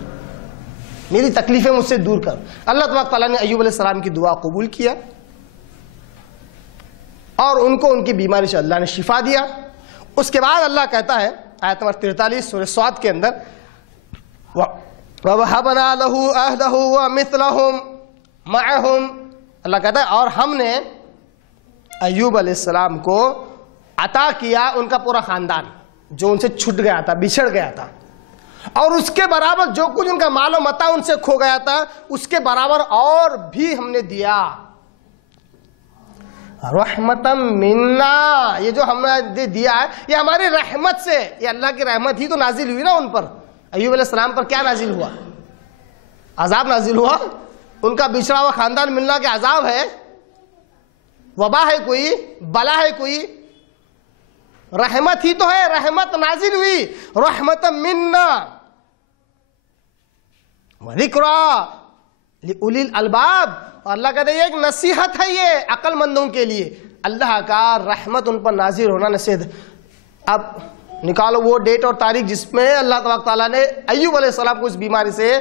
میری تکلیفیں مجھ سے دور کر. اللہ تعالیٰ نے ایوب علیہ السلام کی دعا قبول کیا اور ان کو ان کی بیماری سے اللہ نے شفا دیا. اس کے بعد اللہ کہتا ہے آیت نمبر 43 سورہ صاد کے اندر وَوَهَبْنَا لَهُ أَهْلَهُ وَمِثْلَهُمْ مَعَهُمْ. اللہ کہتا ہے اور ہم نے ایوب علیہ السلام کو عطا کیا ان کا پورا خاندان جو ان سے چھٹ گیا تھا، بچھڑ گیا تھا، اور اس کے برابر جو کچھ ان کا مال و متاع ان سے کھو گیا تھا اس کے برابر اور بھی ہم نے دیا. رحمتم منا، یہ جو ہم نے دیا ہے یہ ہماری رحمت سے، یہ اللہ کی رحمت ہی تو نازل ہوئی نا ان پر. ایوب علیہ السلام پر کیا نازل ہوا؟ عذاب نازل ہوا. ان کا بچھڑا ہوا خاندان ملنا کے عذاب ہے، وبا ہے کوئی، بلا ہے کوئی، رحمت ہی تو ہے، رحمت نازل ہوئی. رحمتم منا وذکریٰ لأولی الالباب. اور اللہ کہتے ہیں یہ ایک نصیحت ہے، یہ عقل مندوں کے لیے. اللہ کا رحمت ان پر نازل ہونا نصیحت. اب نکالو وہ ڈیٹ اور تاریخ جس میں اللہ تعالیٰ نے ایوب علیہ السلام کو اس بیماری سے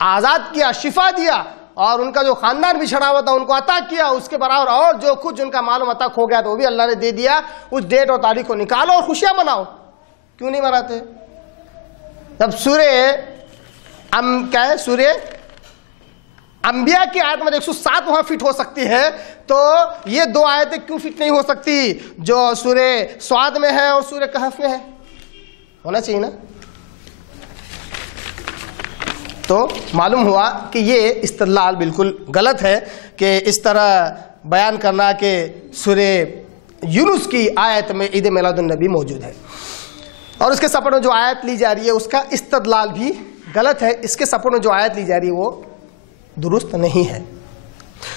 آزاد کیا، شفا دیا، اور ان کا جو خاندان بچھڑا ہوا تھا ان کو عطا کیا. اس کے برابر اور جو کچھ ان کا مال و متاع کھو گیا تو وہ بھی اللہ نے دے دیا. اس ڈیٹ اور تاریخ کو نکالو اور خوشیاں مناؤ. کیوں نہیں مناتے؟ جب سورہ انبیاء کی آیت میں 107 وہاں فٹ ہو سکتی ہے تو یہ دو آیتیں کیوں فٹ نہیں ہو سکتی جو سورہ صاد میں ہے اور سورہ کہف میں ہے؟ ہونا چاہیے نا. تو معلوم ہوا کہ یہ استدلال بالکل غلط ہے کہ اس طرح بیان کرنا کہ سورہ یونس کی آیت میں عید میلاد النبی موجود ہے اور اس کے سپورٹ میں جو آیت لی جا رہی ہے اس کا استدلال بھی غلط ہے. اس کے سپورٹ میں جو آیت لی جا رہی ہے وہ درست نہیں ہے.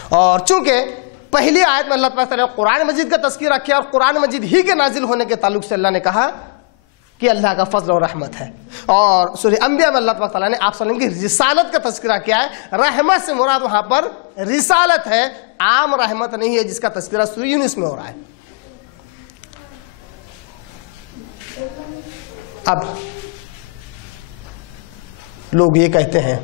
اور چونکہ پہلی آیت میں اللہ تعالیٰ نے قرآن مجید کا تذکرہ کیا اور قرآن مجید ہی کے نازل ہونے کے تعلق سے اللہ نے کہا کہ اللہ کا فضل اور رحمت ہے. اور سورہ انبیاء میں اللہ تعالیٰ نے آپ صلی اللہ علیہ وسلم کی رسالت کا تذکرہ کیا ہے. رحمت سے مراد وہاں پر رسالت ہے، عام رحمت نہیں ہے جس کا تذکرہ سورہ یونس میں ہو رہا ہے. اب لوگ یہ کہتے ہیں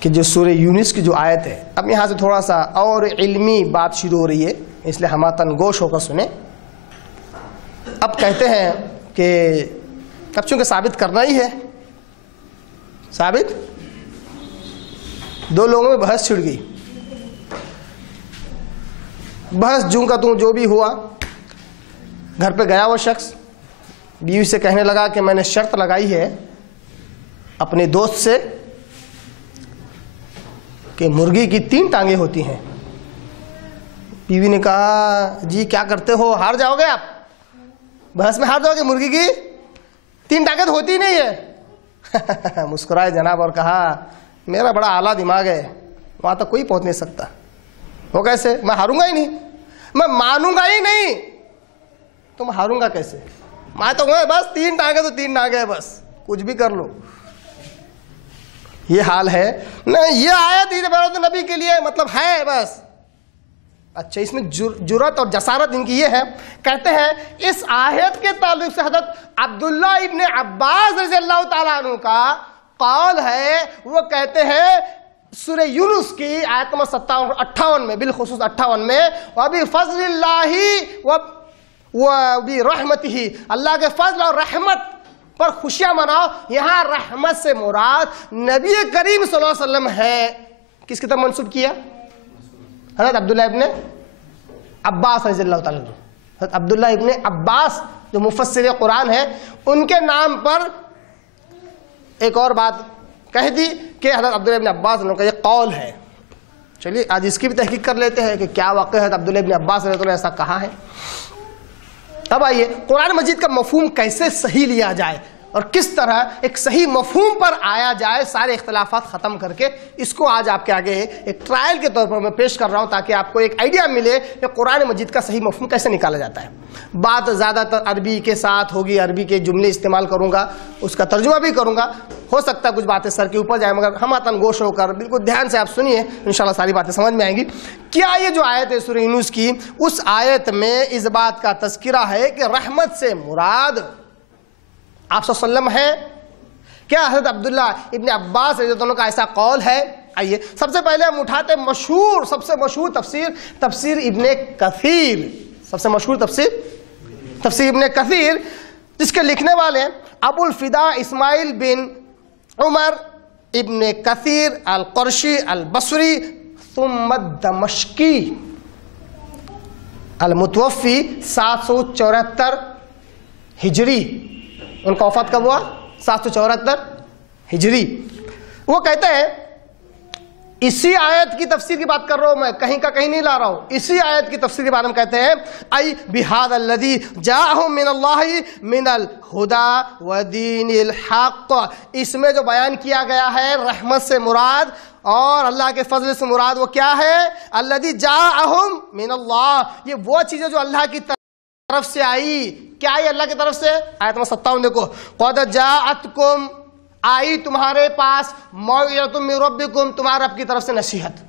کہ جو سورہ یونس کی جو آیت ہے، اب یہاں سے تھوڑا سا اور علمی بات شروع ہو رہی ہے اس لیے ہماتن گوش ہو کر سنیں. اب کہتے ہیں کہ اب چونکہ ثابت کرنا ہی ہے، ثابت دو لوگوں میں بحث چھڑ گئی. بحث جوں کا توں جو بھی ہوا، گھر پہ گیا وہ شخص، بیوی سے کہنے لگا کہ میں نے شرط لگائی ہے اپنے دوست سے کہ مرغی کی 3 ٹانگیں ہوتی ہیں۔ بیوی نے کہا جی کیا کرتے ہو، ہار جاؤ گے آپ، بحث میں ہار جاؤ گے، مرغی کی 3 ٹانگیں تو ہوتی نہیں ہے۔ مسکرائے جناب اور کہا میرا بڑا اعلیٰ دماغ ہے، وہاں تک کوئی پہنچ نہیں سکتا۔ وہ کیسے؟ میں ہاروں گا ہی نہیں، میں مانوں گا ہی نہیں، تم ہاروں گا کیسے؟ میں تو بس 3 ٹانگیں تو 3 ٹانگیں ہیں، بس کچھ بھی کر لو۔ یہ حال ہے نہیں، یہ آیت عبارت نبی کے لیے مطلب ہے بس۔ اچھا، اس میں جرأت اور جسارت ان کی یہ ہے، کہتے ہیں اس آیت کے تعلق سے حضرت عبداللہ ابن عباس رضی اللہ تعالیٰ عنہ کا قول ہے، وہ کہتے ہیں سورہ یونس کی آیت نمبر 57-58 میں، بالخصوص 58 میں، وَبِفَضْلِ اللَّهِ وَبِرَحْمَتِهِ، اللہ کے فضل اور رحمت پر خوشیاں مناؤ۔ یہاں رحمت سے مراد نبی کریم صلی اللہ علیہ وسلم ہے۔ کس کی طرف منسوب کیا؟ حضرت عبداللہ ابن عباس رضی اللہ تعالیٰ عنہ۔ حضرت عبداللہ ابن عباس جو مفسر قرآن ہے، ان کے نام پر ایک اور بات کہہ دی کہ حضرت عبداللہ ابن عباس کا یہ قول ہے۔ چلیے آج اس کی بھی تحقیق کر لیتے ہیں کہ کیا واقعہ حضرت عبداللہ ابن عباس رضی اللہ ایسا کہا ہے۔ اب آئیے قرآن مجید کا مفہوم کیسے صحیح لیا جائے اور کس طرح ایک صحیح مفہوم پر آیا جائے، سارے اختلافات ختم کر کے اس کو آج آپ کے آگے ایک ٹرائل کے طور پر میں پیش کر رہا ہوں، تاکہ آپ کو ایک آئیڈیا ملے کہ قرآن مجید کا صحیح مفہوم کیسے نکالا جاتا ہے۔ بات زیادہ تر عربی کے ساتھ ہوگی، عربی کے جملے استعمال کروں گا، اس کا ترجمہ بھی کروں گا، ہو سکتا ہے کچھ باتیں سر کے اوپر جائیں، مگر ہم آتن گوش ہو کر بالکل دھیان سے آپ سنیے، انشاءاللہ ساری باتیں سمجھ میں آئیں گی۔ کیا یہ جو آیت ہے سورہ یونس کی، اس آیت میں اس بات کا تذکرہ ہے کہ رحمت سے مراد آپ صلی اللہ علیہ وسلم ہے؟ کیا حضرت عبداللہ ابن عباس رضی اللہ عنہ کا ایسا قول ہے؟ آئیے سب سے پہلے ہم اٹھاتے مشہور، سب سے مشہور تفسیر ابن کثیر، سب سے مشہور تفسیر ابن کثیر، جس کے لکھنے والے ابو الفدا اسماعیل بن عمر ابن کثیر القرشی البصری ثم الدمشقی، المتوفی 774 ہجری۔ ان کا وفات کب ہوا؟ 774 ہجری۔ وہ کہتے ہیں، اسی آیت کی تفسیر کی بات کر رہا ہوں میں، کہیں کا کہیں نہیں لا رہا ہوں، اسی آیت کی تفسیر کے بارے میں کہتے ہیں ای بہذا الذی جاءہم من اللہ من الہدی ودین الحق، اس میں جو بیان کیا گیا ہے رحمت سے مراد اور اللہ کے فضل سے مراد وہ کیا ہے؟ الذی جاءہم من اللہ، یہ وہ چیزیں جو اللہ کی طرف سے آئی۔ کیا آئی اللہ کی طرف سے؟ آیت نمبر 57 دیکھو، قد جاءتکم، آئی تمہارے پاس، موعظۃ من ربکم، تمہارے رب کی طرف سے نصیحت۔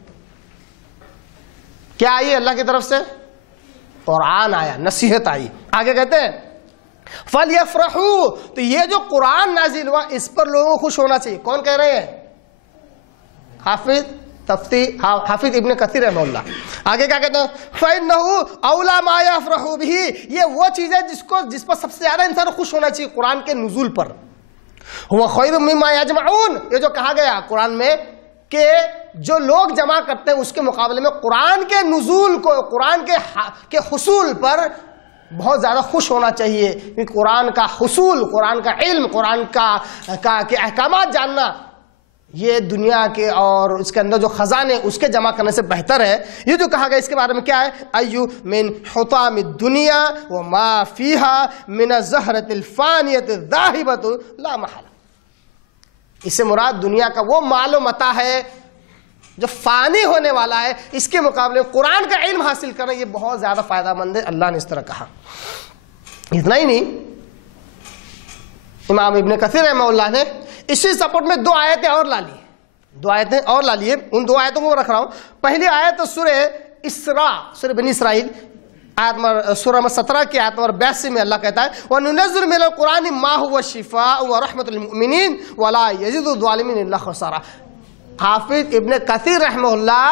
کیا آئی اللہ کی طرف سے؟ قرآن آیا، نصیحت آئی۔ آگے کہتے ہیں فَلْيَفْرَحُوا، تو یہ جو قرآن نازل ہوا اس پر لوگوں کو خوش ہونا چاہیے۔ کون کہہ رہے ہیں؟ حافظ ابن کثیر رحمہ اللہ۔ آگے کیا کہتے ہیں؟ فَإِنَّهُ أَوْلَى مَا يَفْرَحُ بِهِ، یہ وہ چیز ہے جس پر سب سے زیادہ انسان خوش ہونا چاہیے قرآن کے نزول پر۔ هُوَ خَيْرٌ مِّمَّا يَجْمَعُونَ، یہ جو کہا گیا قرآن میں کہ جو لوگ جمع کرتے ہیں اس کے مقابلے میں قرآن کے نزول کو، قرآن کے حصول پر بہت زیادہ خوش ہونا چاہیے، کیونکہ قرآن کا حصول، قرآن کا علم، قرآن کے احکامات جاننا، یہ دنیا کے اور اس کے اندر جو خزانے اس کے جمع کرنے سے بہتر ہے۔ یہ جو کہا گیا اس کے بارے میں کیا ہے؟ ایو من حطام الدنیا وما فیہا من الزہرۃ الفانیۃ الذاہبۃ لا محالہ، اس سے مراد دنیا کا وہ مال و متاع ہے جو فانی ہونے والا ہے، اس کے مقابلے قرآن کا علم حاصل کرنا یہ بہت زیادہ فائدہ مند ہے، اللہ نے اس طرح کہا۔ اتنا ہی نہیں، امام ابن کثیر رحمہ اللہ نے اسی سپورٹ میں 2 آیتیں اور لا لی، 2 آیتیں اور لا لیے، ان 2 آیتوں کو رکھ رہا ہوں۔ پہلی آیت سورہ اسراء، سورہ بنی اسرائیل، سورہ نمبر 17 کی آیت نمبر 82 میں اللہ کہتا ہے وَنُنَزِّلُ مِنَ الْقُرْآنِ مَا هُوَ شِفَاءٌ وَرَحْمَةٌ لِلْمُؤْمِنِينَ وَلَا يَزِيدُ الظَّالِمِينَ إِلَّا خَسَارًا۔ حافظ ابن کثیر رحمہ اللہ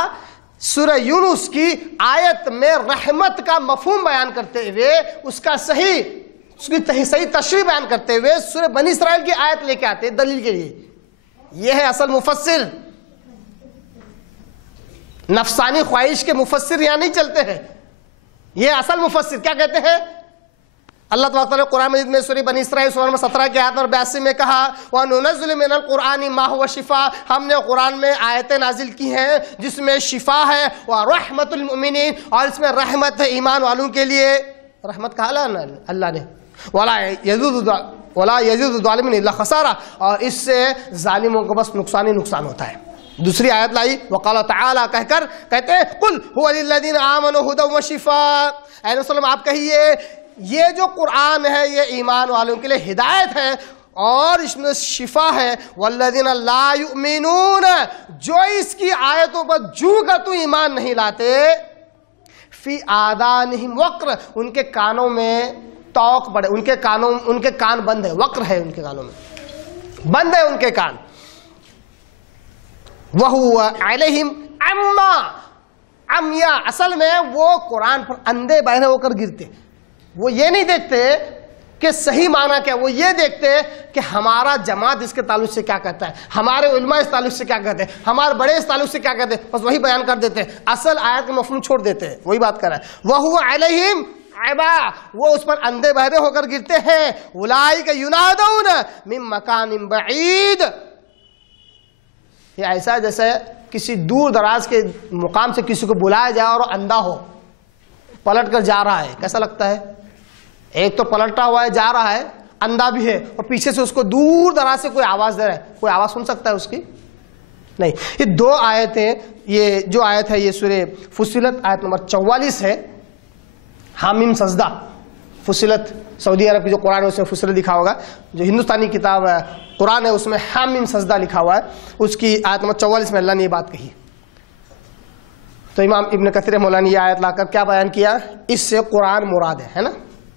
سورہ یونس کی آیت میں رحمت کا مفہوم بیان کرتے ہوئے اس کی صحیح تشریح بیان کرتے ہوئے سورہ بنی اسرائیل کی آیت لے کے آتے ہیں دلیل کے لیے۔ یہ ہے اصل مفسر، نفسانی خواہش کے مفسر یہاں نہیں چلتے ہیں، یہ اصل مفسر کیا کہتے ہیں؟ اللہ تبارک نے قرآن مجید میں سورہ بنی اسرائیل سورہ نمبر 17 کی آیت نمبر 82 میں کہا وَنُنَزِّلُ مِنَ الْقُرْآنِ مَا هُوَ شِفَاءٌ، ہم نے قرآن میں آیتیں نازل کی ہیں جس میں شفا ہے، وَرَحْمَةُ الْمُؤْمِنِينَ، اور اس میں رحمت ہے ایمان والوں کے لیے. رحمت کہا اللہ نے وَلَا يَزِيدُ الظَّالِمِينَ إِلَّا خَسَارًا، اور اس سے ظالموں کو بس نقصان ہی نقصان ہوتا ہے. دوسری آیت لائی وقال تعالیٰ کہہ کر کہتے ہیں قُلْ هُوَ لِلَّذِينَ آمَنُوا هُدًى وَشِفَاءٌ، اے رسول اللہ آپ کہیے یہ جو قرآن ہے یہ ایمان والوں کے لیے ہدایت ہے اور اس میں شفا ہے. والذین لا یؤمنون، جو اس کی آیتوں پر جو کا تو ایمان نہیں لاتے، فی آذانہم وقر، ان کے کانوں میں توق پڑے، ان کے کان بند ہے، وقر ہے ان کے کانوں میں، بند ہے ان کے کان. وَهُوَ عَلَيْهِمْ عَمْيَا، اصل میں وہ قرآن پر اندھے بہرے ہو کر گرتے. وہ یہ نہیں دیکھتے کہ صحیح معنی کیا، وہ یہ دیکھتے کہ ہمارا جماعت اس کے تعلق سے کیا کہتا ہے، ہمارے علماء اس تعلق سے کیا کہتے ہیں، ہمارے بڑے اس تعلق سے کیا کہتے ہیں، بس وہی بیان کر دیتے ہیں، اصل آیت کا مفہوم چھوڑ دیتے ہیں. وہی بات کر رہا ہے وَهُوَ عَلَيْهِمْ عَمْيَا، وہ اس پر اندھے بہرے ہو کر گرتے ہیں. أُولَٰئِكَ يُنَادَوْنَ مِن مَّكَانٍ بَعِيدٍ، یہ ایسا جیسے کسی دور دراز کے مقام سے کسی کو بلایا جائے اور اندھا ہو، پلٹ کر جا رہا ہے. کیسا لگتا ہے؟ ایک تو پلٹا ہوا ہے جا رہا ہے، اندھا بھی ہے، اور پیچھے سے اس کو دور دراز سے کوئی آواز دے رہا ہے. کوئی آواز سن سکتا ہے اس کی؟ نہیں. یہ دو آیتیں، یہ جو آیت ہے یہ سورہ فصلت آیت نمبر 44 ہے، حامیم سجدہ. فصلت سعودی عرب کی جو قرآن ہے اس میں فصلت لکھا ہوگا، جو ہندوستانی کتاب قرآن ہے اس میں حامیم سجدہ لکھا ہوا ہے. اس کی آیت نمبر 44 میں اللہ نے یہ بات کہی. تو امام ابن کثیر رحمہ اللہ نے یہ آیت لا کر کیا بیان کیا؟ اس سے قرآن مراد ہے نا.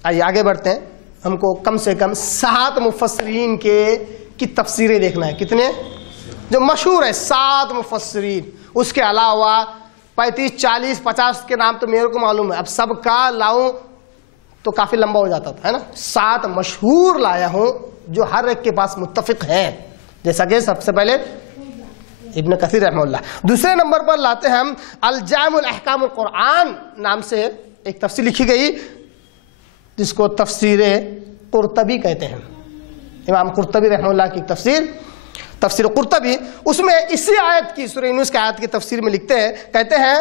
آئیے آگے بڑھتے ہیں. ہم کو کم سے کم 7 مفسرین کی تفسیریں دیکھنا ہے. کتنے جو مشہور ہے؟ 7 مفسرین. اس کے علاوہ 35 40 50 کے نام تو میرے کو معلوم ہے، اب سب کا لاؤں تو کافی لمبا ہو جاتا تھا، ہے نا. 7 مشہور لایا ہوں جو ہر ایک کے پاس متفق ہیں. جیسا کہ سب سے پہلے ابن کثیر رحمہ اللہ. دوسرے نمبر پر لاتے ہیں ہم الجامع الاحکام القرآن نام سے ایک تفسیر لکھی گئی جس کو تفسیر قرطبی کہتے ہیں. امام قرطبی رحمہ اللہ کی تفسیر قرطبی، اس میں اسی آیت کی سورہ یونس کی آیت کی تفسیر میں لکھتے ہیں، کہتے ہیں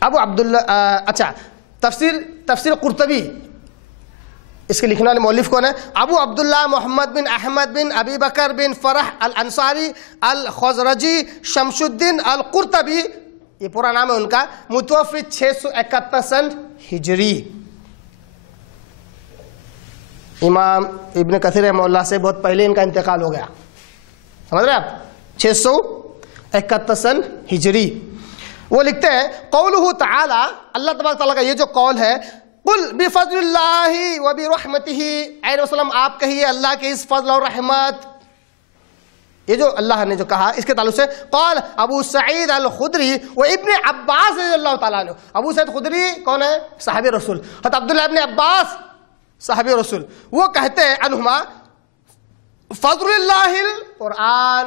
ابو عبداللہ تفسیر قرطبی، اس کے لکھنے والے مؤلف کون ہے؟ ابو عبداللہ محمد بن احمد بن ابی بکر بن فرح الانصاری الخزرجی شمس الدین القرطبی، یہ پورا نام ہے ان کا. متوفی 671 سن ہجری. امام ابن کثیر رحمہ اللہ سے بہت پہلے ان کا انتقال ہو گیا. سمجھ رہے آپ؟ 671 سن ہجری. وہ لکھتے ہیں قولہ تعالی، اللہ تبارک تعالیٰ کا یہ جو قول ہے، قل بفضل اللہ وبرحمتہ، اے رسول اللہ آپ کہیے اللہ کے اس فضل اور رحمت. یہ جو اللہ نے جو کہا اس کے تعلق سے قال ابو سعید الخدری و ابن عباس رضی اللہ تعالیٰ عنہ. ابو سعید خدری کون ہے؟ صحابی رسول. حضرت عبداللہ ابن عباس صحابی رسول، وہ کہتے ہیں عنہما فضل اللہ القرآن،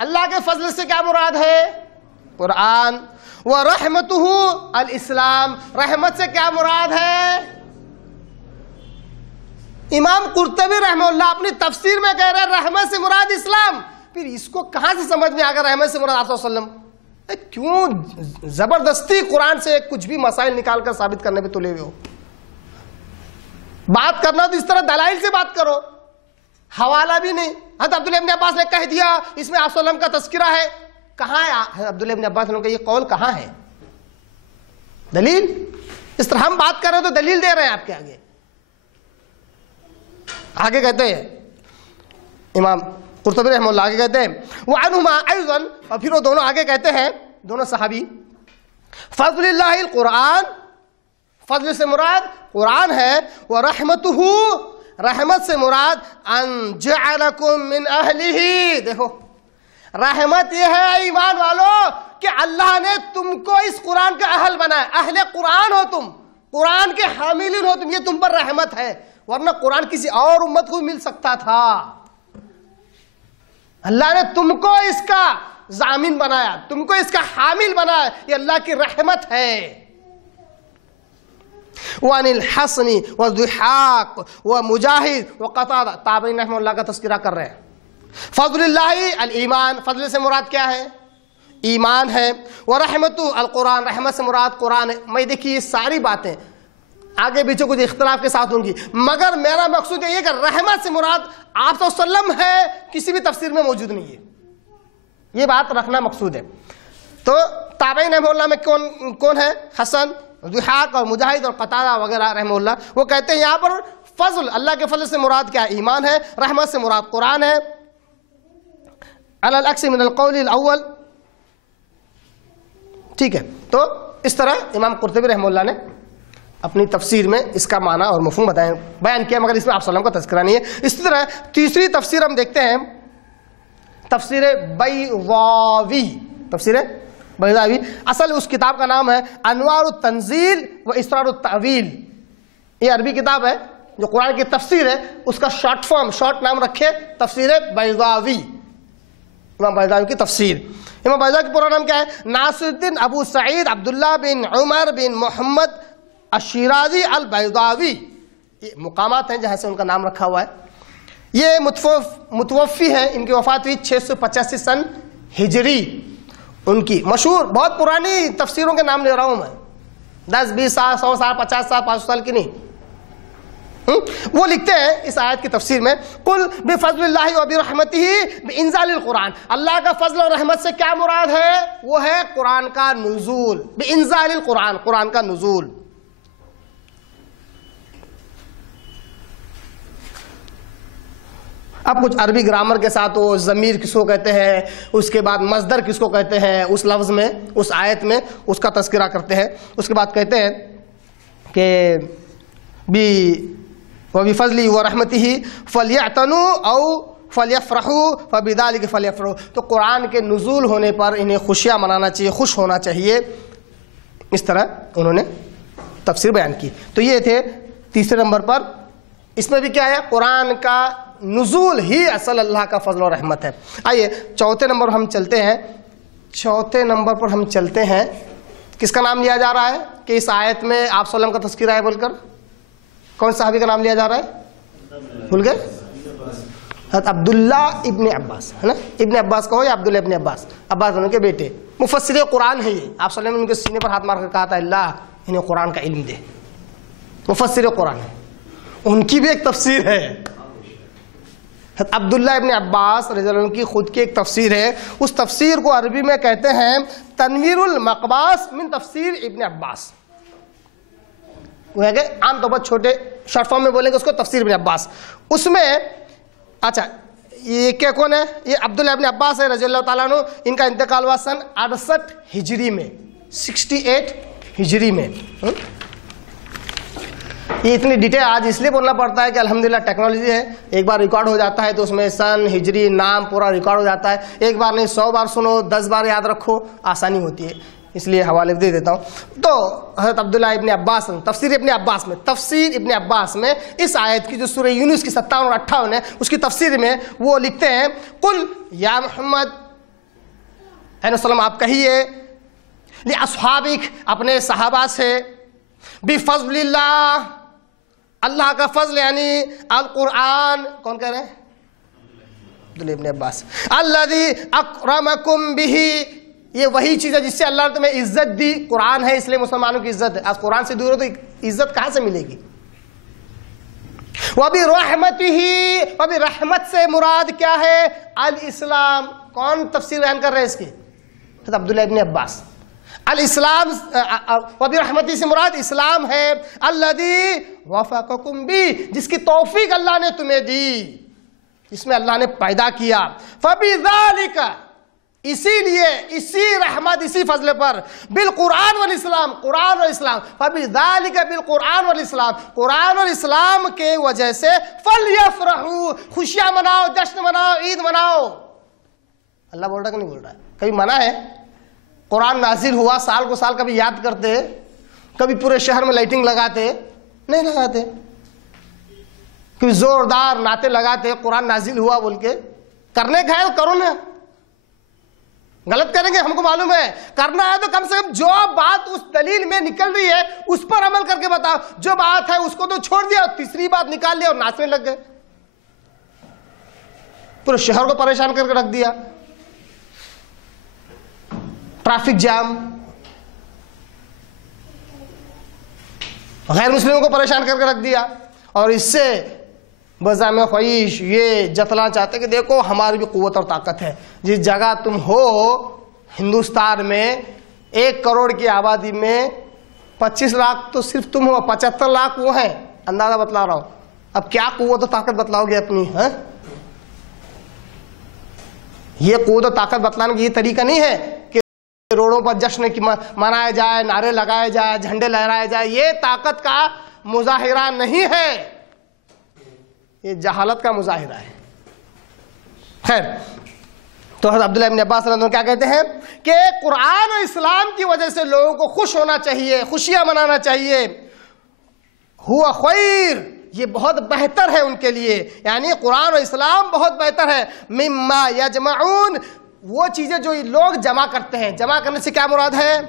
اللہ کے فضل سے کیا مراد ہے؟ قرآن. وَرَحْمَتُهُ الاسلام، رحمت سے کیا مراد ہے؟ امام قرطبی رحمہ اللہ اپنی تفسیر میں کہہ رہے ہیں رحمت سے مراد اسلام. پھر اس کو کہاں سے سمجھ میں آ گیا رحمت سے مراد آپ صلی اللہ علیہ وسلم؟ کیوں زبردستی قرآن سے کچھ بھی مسائل نکال کر ثابت کرنے پہ تلے ہوئے ہو؟ بات کرنا تو اس طرح دلائل سے بات کرو، حوالہ بھی نہیں. حضرت عبداللہ ابن عباس نے کہہ دیا اس میں آپ صلی اللہ علیہ وسلم کا تذکرہ ہے. کہاں ہے عبداللہ ابن عباس کا یہ قول؟ کہاں ہے دلیل؟ اس طرح ہم بات کر رہے ہیں تو دلیل دے رہے ہیں آپ کے آگے. آگے کہتے ہیں امام قرطبی رحمہ اللہ آگے کہتے ہیں وعنہما ایضا، اور پھر وہ دونوں آگے کہتے ہیں دونوں صحابی، فضل اللہ القرآن، فضل سے مراد قرآن ہے، ورحمتہ، رحمت سے مراد ان جعلکم من اہلہ. دیکھو رحمت یہ ہے ایمان والو کہ اللہ نے تم کو اس قرآن کا اہل بنایا. اہل قرآن ہو تم، قرآن کے حاملین ہو تم، یہ تم پر رحمت ہے. ورنہ قرآن کسی اور امت کو مل سکتا تھا. اللہ نے تم کو اس کا ضامن بنایا، تم کو اس کا حامل بنایا، یہ اللہ کی رحمت ہے۔ وعن الحسن والضحاک ومجاہد وقتادہ، تابعین رحمہ اللہ کا تذکرہ کر رہے ہیں۔ فضل اللہ الایمان، فضل سے مراد کیا ہے؟ ایمان ہے۔ ورحمت القرآن، رحمت سے مراد قرآن ہے۔ میں دیکھیے یہ ساری باتیں آگے پیچھے کچھ اختلاف کے ساتھ ہوں گی، مگر میرا مقصود یہ کہ رحمت سے مراد آپ صلی اللہ علیہ وسلم ہے، کسی بھی تفسیر میں موجود نہیں ہے، یہ بات رکھنا مقصود ہے۔ تو تابعین رحمہ اللہ میں کون ہے؟ حسن، ضحاک اور مجاہد اور قتادہ وغیرہ رحمہ اللہ، وہ کہتے ہیں یہاں پر فضل، اللہ کے فضل سے مراد کیا ہے؟ ایمان ہے۔ رحمت سے مراد قرآن ہے۔ علی العکس من القول الاول، ٹھیک ہے۔ تو اس طرح امام قرطبی رحمہ اللہ نے اپنی تفسیر میں اس کا معنی اور مفہوم بیان کیا، مگر اس میں آپ صلی اللہ علیہ وسلم کا تذکرہ نہیں ہے۔ اسی طرح تیسری تفسیر ہم دیکھتے ہیں، تفسیر بیضاوی، تفسیر بیضاوی، اصل اس کتاب کا نام ہے انوار التنزیل و اسرار التأویل، یہ عربی کتاب ہے جو قرآن کی تفسیر ہے، اس کا شارٹ فارم، شارٹ نام رکھے تفسیر بیضاوی، امام بیضاوی کی تفسیر۔ امام بیضاوی کا پورا نام کیا ہے؟ ناصر الدین ابو سعید عبداللہ بن عمر بن محمد الشیرازی البیضاوی، یہ مقامات ہیں جہاں سے ان کا نام رکھا ہوا ہے۔ یہ متوفی ہیں، ان کی وفات ہوئی 685 سن ہجری۔ ان کی مشہور بہت پرانی تفسیروں کے نام لے رہا ہوں میں، 10 20 سال 100 سال 50 سال 500 سال کی نہیں۔ وہ لکھتے ہیں اس آیت کی تفسیر میں، قل بفضل اللہ وبرحمتہ بانزال القرآن، اللہ کا فضل اور رحمت سے کیا مراد ہے؟ وہ ہے قرآن کا نزول، بانزال القرآن، قرآن کا نزول۔ اب کچھ عربی گرامر کے ساتھ وہ ضمیر کس کو کہتے ہیں، اس کے بعد مصدر کس کو کہتے ہیں، اس لفظ میں، اس آیت میں اس کا تذکرہ کرتے ہیں۔ اس کے بعد کہتے ہیں کہ وَبِفَضْلِهِ وَرَحْمَتِهِ فَلْيَعْتَنُوا أَوْ فَلْيَفْرَحُوا فَبِذَلِكَ فَلْيَفْرَحُوا، تو قرآن کے نزول ہونے پر انہیں خوشیاں منانا چاہیے، خوش ہونا چاہیے۔ اس طرح انہوں نے تفسیر بیان کی۔ تو یہ تھے تیسرے نمبر پر، اس میں بھی کیا ہے؟ قرآن کا نزول ہی اصل اللہ کا فضل و رحمت ہے۔ آئیے چوتھے نمبر ہم چلتے ہیں، چوتھے نمبر پر ہم چلتے ہیں، کس کا نام لیا جا رہا ہے کہ اس آیت میں آپ صلی اللہ علیہ وسلم کا تذکرہ ہے بول کر؟ کون صحابی کا نام لیا جا رہا ہے؟ بھول گئے؟ حضرت عبداللہ ابن عباس ہے نا، ابن عباس کہو یا عبداللہ ابن عباس، عباس ان کے بیٹے، مفسر قرآن ہے یہ۔ آپ صلی اللہ علیہ وسلم نے ان کے سینے پر ہاتھ مار کر کہا تھا اللہ انہیں قرآن کا علم دے، مفسر قرآن ہے، ان کی بھی ایک تفسیر ہے۔ حضرت عبداللہ ابن عباس رضی اللہ عنہ کی خود کی ایک تفسیر ہے، اس تفسیر کو عربی میں کہتے ہیں تنویر المقباس من تفسیر ابن عباس۔ وہ ہے کہ عام طور پر چھوٹے شارٹ فارم میں بولیں گے اس کو تفسیر ابن عباس۔ اس میں اچھا یہ کیا کون ہے؟ یہ عبداللہ ابن عباس ہے رضی اللہ تعالیٰ عنہ، ان کا انتقال ہوا سن 68 ہجری میں، 68 ہجری میں۔ یہ اتنی ڈیٹیل آج اس لیے بولنا پڑتا ہے کہ الحمدللہ ٹیکنالوجی ہے، ایک بار ریکارڈ ہو جاتا ہے تو اس میں سن، ہجری، نام پورا ریکارڈ ہو جاتا ہے، ایک بار نہیں 100 بار سنو، 10 بار یاد رکھو، آسانی ہوتی ہے، اس لیے حوالے دے دیتا ہوں۔ تو حضرت عبداللہ ابن عباس تفسیر ابن عباس میں، تفسیر ابن عباس میں اس آیت کی جو سورہ یونس کی 57 اور 58 ہے اس کی تفسیر میں وہ لکھتے ہیں قل یا محمد علیہ السلام آپ کہیے لاصحابک اپنے صحابہ سے، بفضل اللہ اللہ کا فضل یعنی القرآن، کون کہہ رہے ہیں؟ عبداللہ ابن عباس، الذی اکرمکم بہ، یہ وہی چیز ہے جس سے اللہ نے تمہیں عزت دی، قرآن ہے اس لیے مسلمانوں کی عزت ہے، آج قرآن سے دور ہو تو عزت کہاں سے ملے گی؟ وَبِرَحْمَتِهِ، وَبِرَحْمت سے مراد کیا ہے؟ الاسلام۔ کون تفسیر بیان کر رہے ہیں اس کی؟ حضرت عبداللہ ابن عباس۔ الاسلام، وبرحمتہ سے مراد اسلام ہے، الذی وفقکم بی، جس کی توفیق اللہ نے تمہیں دی، جس میں اللہ نے پیدا کیا، فبذالک، اسی لیے، اسی رحمت، اسی فضل پر، بالقرآن والاسلام، قرآن اور اسلام، فبذالک بالقرآن والاسلام، قرآن اور اسلام کے وجہ سے، فلیفرحوا، خوشیاں مناؤ، جشن مناؤ، عید مناؤ۔ اللہ بول رہا کہ نہیں بول رہا ہے؟ کبھی منع ہے؟ قرآن نازل ہوا، سال کو سال کبھی یاد کرتے، کبھی پورے شہر میں لائٹنگ لگاتے؟ نہیں لگاتے۔ کبھی زوردار نعتیں لگاتے قرآن نازل ہوا بول کے؟ کرنے کا ہے تو کرو نا، غلط کریں گے ہم کو معلوم ہے، کرنا ہے تو کم سے کم جو بات اس دلیل میں نکل رہی ہے اس پر عمل کر کے بتاؤ، جو بات ہے اس کو تو چھوڑ دیا اور تیسری بات نکال لیا اور ناچنے لگ گئے، پورے شہر کو پریشان کر کے رکھ دیا، ٹریفک جام، غیر مسلموں کو پریشان کر کے رکھ دیا، اور اس سے بزعم خواہش یہ جتلا چاہتے کہ دیکھو ہماری بھی قوت اور طاقت ہے۔ جس جگہ تم ہو ہندوستان میں 1 کروڑ کی آبادی میں 25 لاکھ تو صرف تم ہو، 75 لاکھ وہ ہیں، اندازہ بتلا رہا ہوں، اب کیا قوت و طاقت بتلاؤ گے اپنی؟ یہ قوت و طاقت بتلانے کی یہ طریقہ نہیں ہے کہ روڈوں پر جشن منایا جائے، نعرے لگائے جائے، جھنڈے لہرائے جائے، یہ طاقت کا مظاہرہ نہیں ہے، یہ جہالت کا مظاہرہ ہے۔ خیر، تو حضرت عبداللہ ابن عباس رضی اللہ عنہ کیا کہتے ہیں کہ قرآن اور اسلام کی وجہ سے لوگوں کو خوش ہونا چاہیے، خوشیاں منانا چاہیے، ہوا خیر، یہ بہت بہتر ہے ان کے لیے، یعنی قرآن اور اسلام بہت بہتر ہے، مما یجمعون، وہ چیزیں جو لوگ جمع کرتے ہیں، جمع کرنے سے کیا مراد ہے؟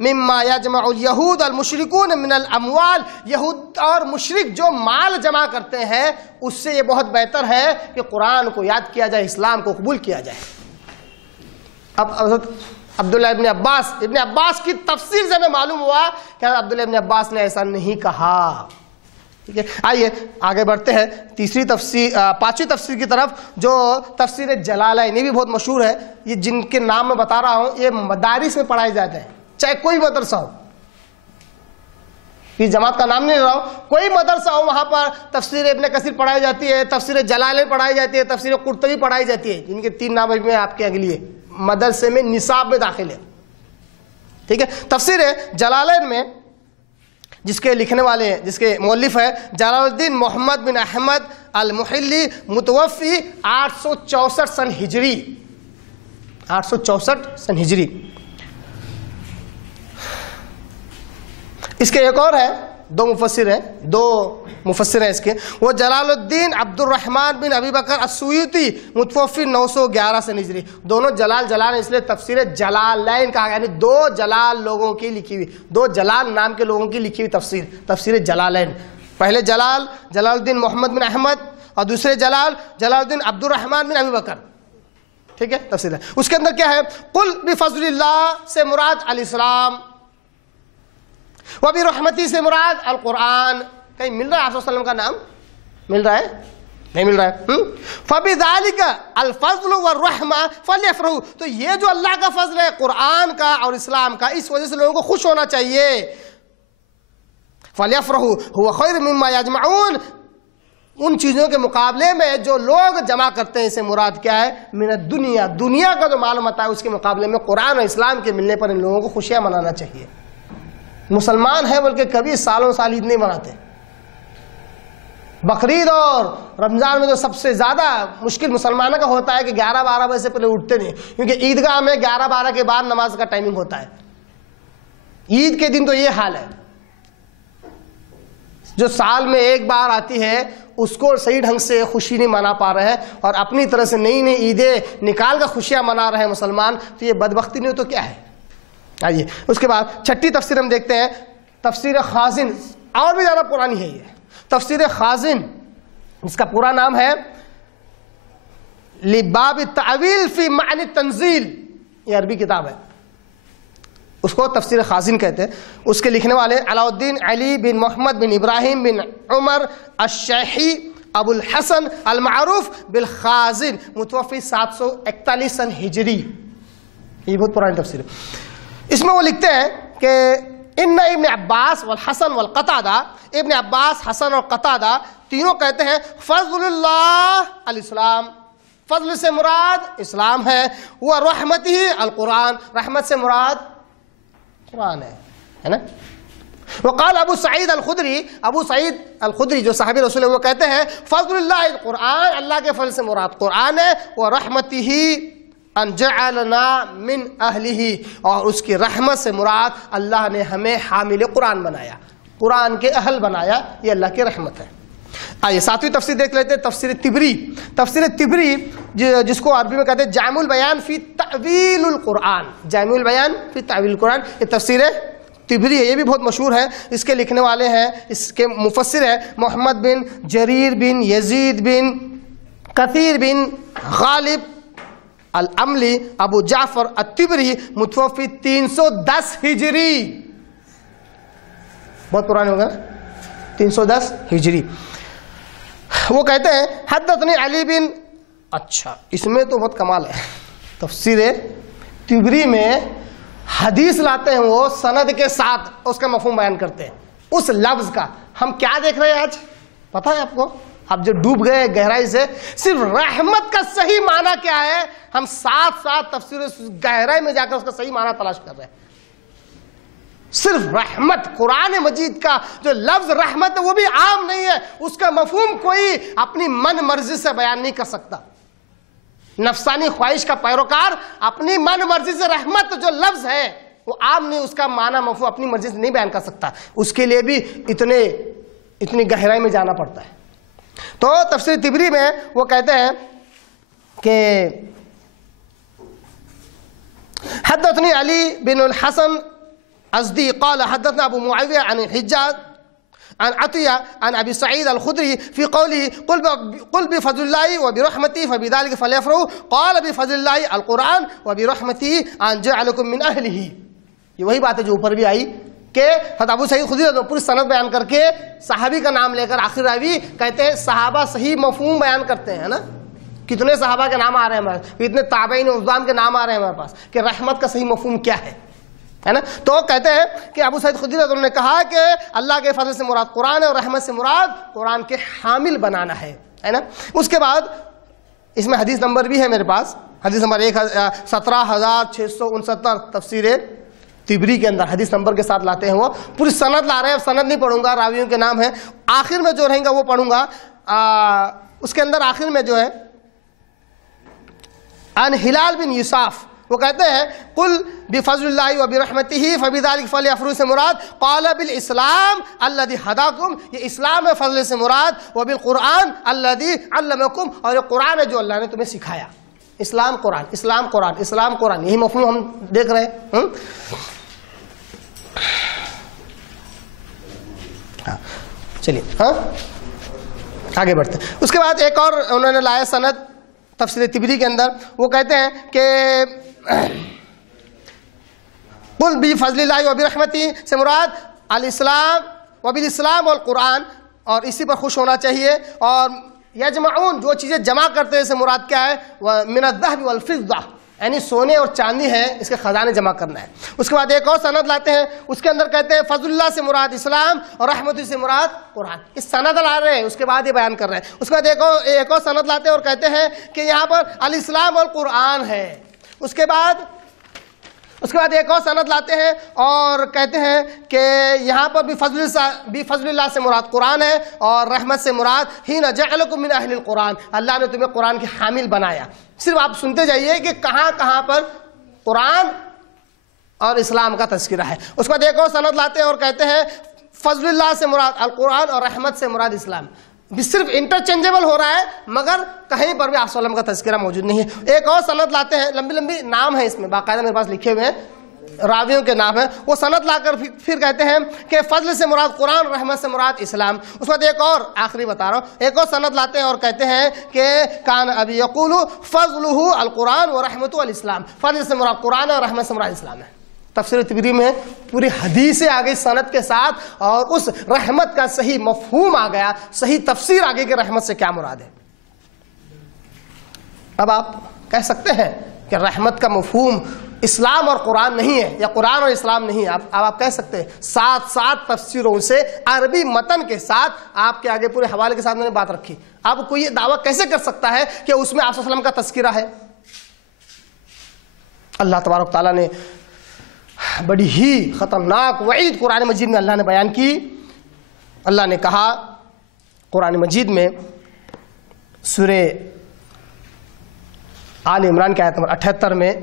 مما یجمع الیہود المشرکون من الاموال، یہود اور مشرک جو مال جمع کرتے ہیں اس سے یہ بہت بہتر ہے کہ قرآن کو یاد کیا جائے، اسلام کو قبول کیا جائے۔ اب حضرت عبداللہ ابن عباس کی تفسیر سے ہمیں معلوم ہوا کہ حضرت عبداللہ ابن عباس نے ایسا نہیں کہا۔ ٹھیک ہے، آئیے آگے بڑھتے ہیں پانچویں تفسیر کی طرف، جو تفسیر جلالین، یہ بھی بہت مشہور ہے، یہ جن کے نام میں بتا رہا ہوں یہ مدارس میں پڑھائے جاتے ہیں، چاہے کوئی مدرسہ ہو، اس جماعت کا نام نہیں لے رہا ہوں، کوئی مدرسہ ہو وہاں پر تفسیر ابن کثیر پڑھائی جاتی ہے، تفسیر جلالین پڑھائی جاتی ہے، تفسیر قرطبی پڑھائی جاتی ہے، جن کے 3 نام میں آپ کے آگے لیے مدرسے میں نصاب میں داخل ہے۔ ٹھیک ہے، تفسیر جلالین میں جس کے لکھنے والے ہیں، جس کے مؤلف ہے جلال الدین محمد بن احمد المحلی، متوفی 864 سن ہجری، 864 سن ہجری۔ اس کے ایک اور ہے، 2 مفسر ہیں اس کے، وہ جلال الدین عبد الرحمن بن ابی بکر السیوطی، متوفی 911 سن ہجری۔ دونوں جلال اس لیے تفسیر جلالین کہا گیا، یعنی 2 جلال لوگوں کی لکھی ہوئی، 2 جلال نام کے لوگوں کی لکھی ہوئی تفسیر جلالین۔ پہلے جلال الدین محمد بن احمد، اور دوسرے جلال الدین عبد الرحمن بن ابی بکر۔ ٹھیک ہے، تفسیر ہے، اس کے اندر کیا ہے؟ قل بفضل اللہ سے مراد الاسلام، وبرحمتی سے مراد القرآن۔ کہیں مل رہا ہے آپ صلی اللہ علیہ وسلم کا نام؟ مل رہا ہے؟ نہیں مل رہا ہے۔ فبذالک الفضل والرحمہ فلیفرحوا، تو یہ جو اللہ کا فضل ہے قرآن کا اور اسلام کا، اس وجہ سے لوگوں کو خوش ہونا چاہیے۔ فلیفرحوا هو خیر مما یجمعون، ان چیزوں کے مقابلے میں جو لوگ جمع کرتے ہیں، اسے مراد کیا ہے؟ من الدنیا، دنیا کا جو مال متاع ہے اس کے مقابلے میں قرآن اور اسلام کے ملنے پر ان لوگوں کو خوشیاں منانا چاہیے۔ مسلمان ہے بلکہ کبھی سالوں سال عید نہیں مناتے، بقرعید اور رمضان میں جو سب سے زیادہ مشکل مسلمانوں کا ہوتا ہے کہ 11-12 بجے سے پہلے اٹھتے نہیں، کیونکہ عیدگاہ میں 11-12 کے بعد نماز کا ٹائمنگ ہوتا ہے۔ عید کے دن تو یہ حال ہے، جو سال میں ایک بار آتی ہے اس کو صحیح ڈھنگ سے خوشی نہیں منا پا رہے ہیں، اور اپنی طرح سے نئی عیدیں نکال کر خوشیاں منا رہے ہیں مسلمان، تو یہ بدبختی نہیں ہو تو کیا ہے؟ آئیے اس کے بعد 6ٹھی تفسیر ہم دیکھتے ہیں، تفسیر خازن، اور بھی زیادہ پرانی ہے یہ تفسیر خازن، اس کا پورا نام ہے لباب التعویل فی معنی التنزیل، یہ عربی کتاب ہے، اس کو تفسیر خازن کہتے ہیں۔ اس کے لکھنے والے علاء الدین علی بن محمد بن ابراہیم بن عمر الشیحی ابو الحسن المعروف بالخازن، متوفی 741 سن ہجری، یہ بہت پرانی تفسیر ہے۔ اس میں وہ لکھتے ہیں کہ ان ابن عباس والحسن والقتادہ، ابن عباس، حسن اور قتادہ تینوں کہتے ہیں فضل اللہ الاسلام، فضل سے مراد اسلام ہے، وہ رحمت ہی القرآن، رحمت سے مراد قرآن ہے نا۔ وقال ابو سعید الخدری جو صحابی رسول ہے، وہ کہتے ہیں فضل اللہ القرآن، اللہ کے فضل سے مراد قرآن ہے، وہ رحمتہ ان جعلنا من اہلہ، اور اس کی رحمت سے مراد اللہ نے ہمیں حامل قرآن بنایا، قرآن کے اہل بنایا، یہ اللہ کی رحمت ہے۔ آئیے 7ویں تفسیر دیکھ لیتے ہیں، تفسیر طبری۔ تفسیر طبری جس کو عربی میں کہتے ہیں جامع البیان فی تعویل القرآن، جامع البیان فی تعویل القرآن، یہ تفسیر طبری ہے، یہ بھی بہت مشہور ہے. اس کے لکھنے والے ہیں، اس کے مفسر ہیں محمد بن جریر بن یزید بن کثیر بن غالب العملی ابو جعفر الطبری، متوفی 310 ہجری. بہت پرانے ہوگا، 310 ہجری. وہ کہتے ہیں حدثنی علی بن، اچھا اس میں تو بہت کمال ہے، تفسیر طبری میں حدیث لاتے ہیں وہ سند کے ساتھ، اس کا مفہوم بیان کرتے ہیں اس لفظ کا. ہم کیا دیکھ رہے ہیں آج پتہ ہے آپ کو؟ آپ جو ڈوب گئے گہرائی سے، صرف رحمت کا صحیح معنی کیا ہے، ہم ساتھ ساتھ تفسیر گہرائی میں جا کر اس کا صحیح معنی تلاش کر رہے ہیں. صرف رحمت، قرآن مجید کا جو لفظ رحمت ہے وہ بھی عام نہیں ہے، اس کا مفہوم کوئی اپنی من مرضی سے بیان نہیں کر سکتا. نفسانی خواہش کا پیروکار اپنی من مرضی سے رحمت جو لفظ ہے وہ عام نہیں، اس کا معنی مفہوم اپنی مرضی سے نہیں بیان کر سکتا، اس کے لیے بھی اتنی گہرائی میں جانا پڑتا ہے. تو تفسیر طبری میں وہ کہتے ہیں کہ حدثني علي بن الحسن ازدي قال حدثنا ابو معاوية عن الحجاج عن عطية عن ابي سعيد الخدري في قوله قل بفضل الله وبرحمته فبذلك فليفرحوا قال بفضل الله القرآن وبرحمته ان جعلكم من اهله. یہ وہی بات ہے جو اوپر بھی آئی کہ حضرت ابو سعید خدری پوری سند بیان کر کے صحابی کا نام لے کر آخر راوی کہتے ہیں صحابہ صحیح مفہوم بیان کرتے ہیں نا. کتنے صحابہ کے نام آ رہے ہیں ہمارے پاس، اتنے تابعین عظام کے نام آ رہے ہیں ہمارے پاس کہ رحمت کا صحیح مفہوم کیا ہے نا. تو کہتے ہیں کہ ابو سعید خدری رضی اللہ عنہ نے کہا کہ اللہ کے فضل سے مراد قرآن ہے اور رحمت سے مراد قرآن کے حامل بنانا ہے نا. اس کے بعد اس میں حدیث نمبر بھی ہے میرے پاس، حدیث نمبر 17669 تفسیر طبری کے اندر حدیث نمبر کے ساتھ لاتے ہیں. وہ پوری سند لا رہے ہیں، سند نہیں پڑھوں گا، راویوں کے نام ہیں، آخر میں جو رہیں گا وہ پڑھوں گا. اس کے اندر آخر میں جو ہے عن ہلال بن یوسف، وہ کہتے ہیں قل بفضل اللہ وبرحمتہ فبذلک فلیفرحوا سے مراد قال بالاسلام الذی ہداکم، یہ اسلام ہے فضل سے مراد، وبالقرآن الذی علمکم، اور یہ قرآن ہے جو اللہ نے تمہیں سکھایا. اسلام قرآن، اسلام قرآن، اسلام قرآن، یہی مفہوم ہم دیکھ رہے ہیں. چلیے آگے بڑھتے ہیں. اس کے بعد ایک اور انہوں نے لایا سند تفسیر طبری کے اندر، وہ کہتے ہیں کہ قل بفضل اللہ وبرحمتہ سے مراد الاسلام وبالاسلام والقرآن، اور اسی پر خوش ہونا چاہیے. اور یجمعون، جو چیزیں جمع کرتے ہیں سے مراد کیا ہے، من الذهب والفضة، یعنی سونے اور چاندی ہے، اس کے خزانے جمع کرنا ہے. اس کے بعد ایک اور سند لاتے ہیں، اس کے اندر کہتے ہیں فضل اللہ سے مراد اسلام اور رحمت سے مراد قرآن. اس سند لا رہے ہیں، اس کے بعد یہ بیان کر رہے ہیں. اس کے بعد ایک اور سند لاتے ہیں اور کہتے ہیں کہ یہاں پر الاسلام اور قرآن ہے. اس کے بعد ایک اور سند لاتے ہیں اور کہتے ہیں کہ یہاں پر بفضل اللہ سے مراد قرآن ہے اور رحمت سے مراد حین جعلکم من اہل القرآن، اللہ نے تمہیں قرآن کے حامل بنایا. صرف آپ سنتے جائیے کہ کہاں کہاں پر قرآن اور اسلام کا تذکرہ ہے. اس کے بعد ایک اور سند لاتے ہیں اور کہتے ہیں فضل اللہ سے مراد القرآن اور رحمت سے مراد اسلام. صرف انٹرچینجیبل ہو رہا ہے مگر کہیں پر بھی آپ صلی اللہ علیہ وسلم کا تذکرہ موجود نہیں ہے. ایک اور سند لاتے ہیں، لمبی لمبی نام ہے اس میں، باقاعدہ میرے پاس لکھے ہوئے ہیں، راویوں کے نام ہیں. وہ سند لا کر پھر کہتے ہیں کہ فضل سے مراد قرآن، رحمت سے مراد اسلام. اس کے بعد ایک اور آخری بتا رہا ہوں، ایک اور سند لاتے ہیں اور کہتے ہیں کہ کان ابی یقول فضلہ القرآن و رحمتہ الاسلام، فضل سے مراد قرآن اور رحمت سے مراد اسلام ہے. تفسیر طبری میں پوری حدیثیں آ گئی سند کے ساتھ، اور اس رحمت کا صحیح مفہوم آ گیا، صحیح تفسیر آ گئی کہ رحمت سے کیا مراد ہے. اب آپ کہہ سکتے ہیں کہ رحمت کا مفہوم اسلام اور قرآن نہیں ہے یا قرآن اور اسلام نہیں ہے. اب آپ کہہ سکتے ہیں، سات تفسیروں سے عربی متن کے ساتھ آپ کے آگے پورے حوالے کے ساتھ میں نے بات رکھی. اب کوئی یہ دعویٰ کیسے کر سکتا ہے کہ اس میں آپ صلی اللہ علیہ وسلم کا تذکرہ ہے؟ اللہ تبارک تعالیٰ نے بڑی ہی خطرناک وعید قرآن مجید میں اللہ نے بیان کی. اللہ نے کہا قرآن مجید میں سورہ آل عمران کی آیت نمبر 78 میں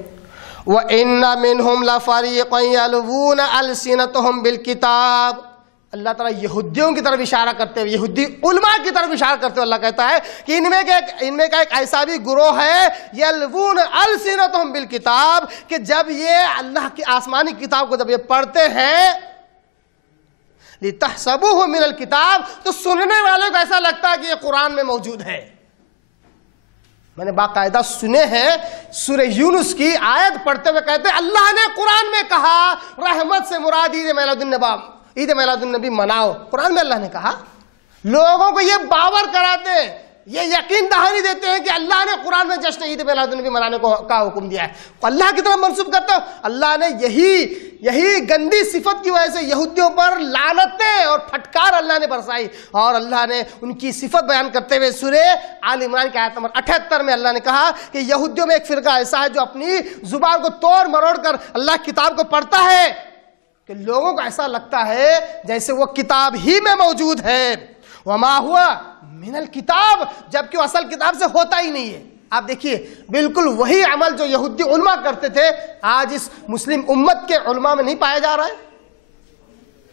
وَإِنَّ مِنْهُمْ لَفَرِيقًا يَلْوُونَ أَلْسِنَتَهُمْ بِالْكِتَابِ اللہ تعالیٰ یہودیوں کی طرف اشارہ کرتے ہوئے، یہودی علماء کی طرف اشارہ کرتے ہوئے اللہ کہتا ہے کہ ان میں کا ایک ایسا بھی گروہ ہے یلوون السنتہم بالکتاب، کہ جب یہ اللہ کی آسمانی کتاب کو جب یہ پڑھتے ہیں لتحسبوہ من الکتاب، تو سننے والوں کو ایسا لگتا ہے کہ یہ قرآن میں موجود ہے۔ میں نے باقاعدہ سنے ہیں سورہ یونس کی آیت پڑھتے ہوئے کہتے ہیں اللہ نے قرآن میں کہا رحمت سے مراد عید میلاد النبی مناؤ، قرآن میں اللہ نے کہا۔ لوگوں کو یہ باور کراتے ہیں، یہ یقین دہانی دیتے ہیں کہ اللہ نے قرآن میں جشن عید میلاد النبی منانے کا حکم دیا ہے، اللہ کی طرف منسوب کرتے ہو۔ اللہ نے یہی گندی صفت کی وجہ سے یہودیوں پر لعنتیں اور پھٹکار اللہ نے برسائی، اور اللہ نے ان کی صفت بیان کرتے ہوئے سورہ آل عمران کی آیت نمبر 78 میں اللہ نے کہا کہ یہودیوں میں ایک فرقہ ایسا ہے جو اپنی زبان کو توڑ مروڑ کر اللہ کتاب کو پڑھتا ہے کہ لوگوں کو ایسا لگتا ہے جیسے وہ کتاب ہی میں موجود ہے۔ وما ہوا من الکتاب، جبکہ وہ اصل کتاب سے ہوتا ہی نہیں ہے۔ آپ دیکھیے بالکل وہی عمل جو یہودی علماء کرتے تھے آج اس مسلم امت کے علماء میں نہیں پایا جا رہا ہے۔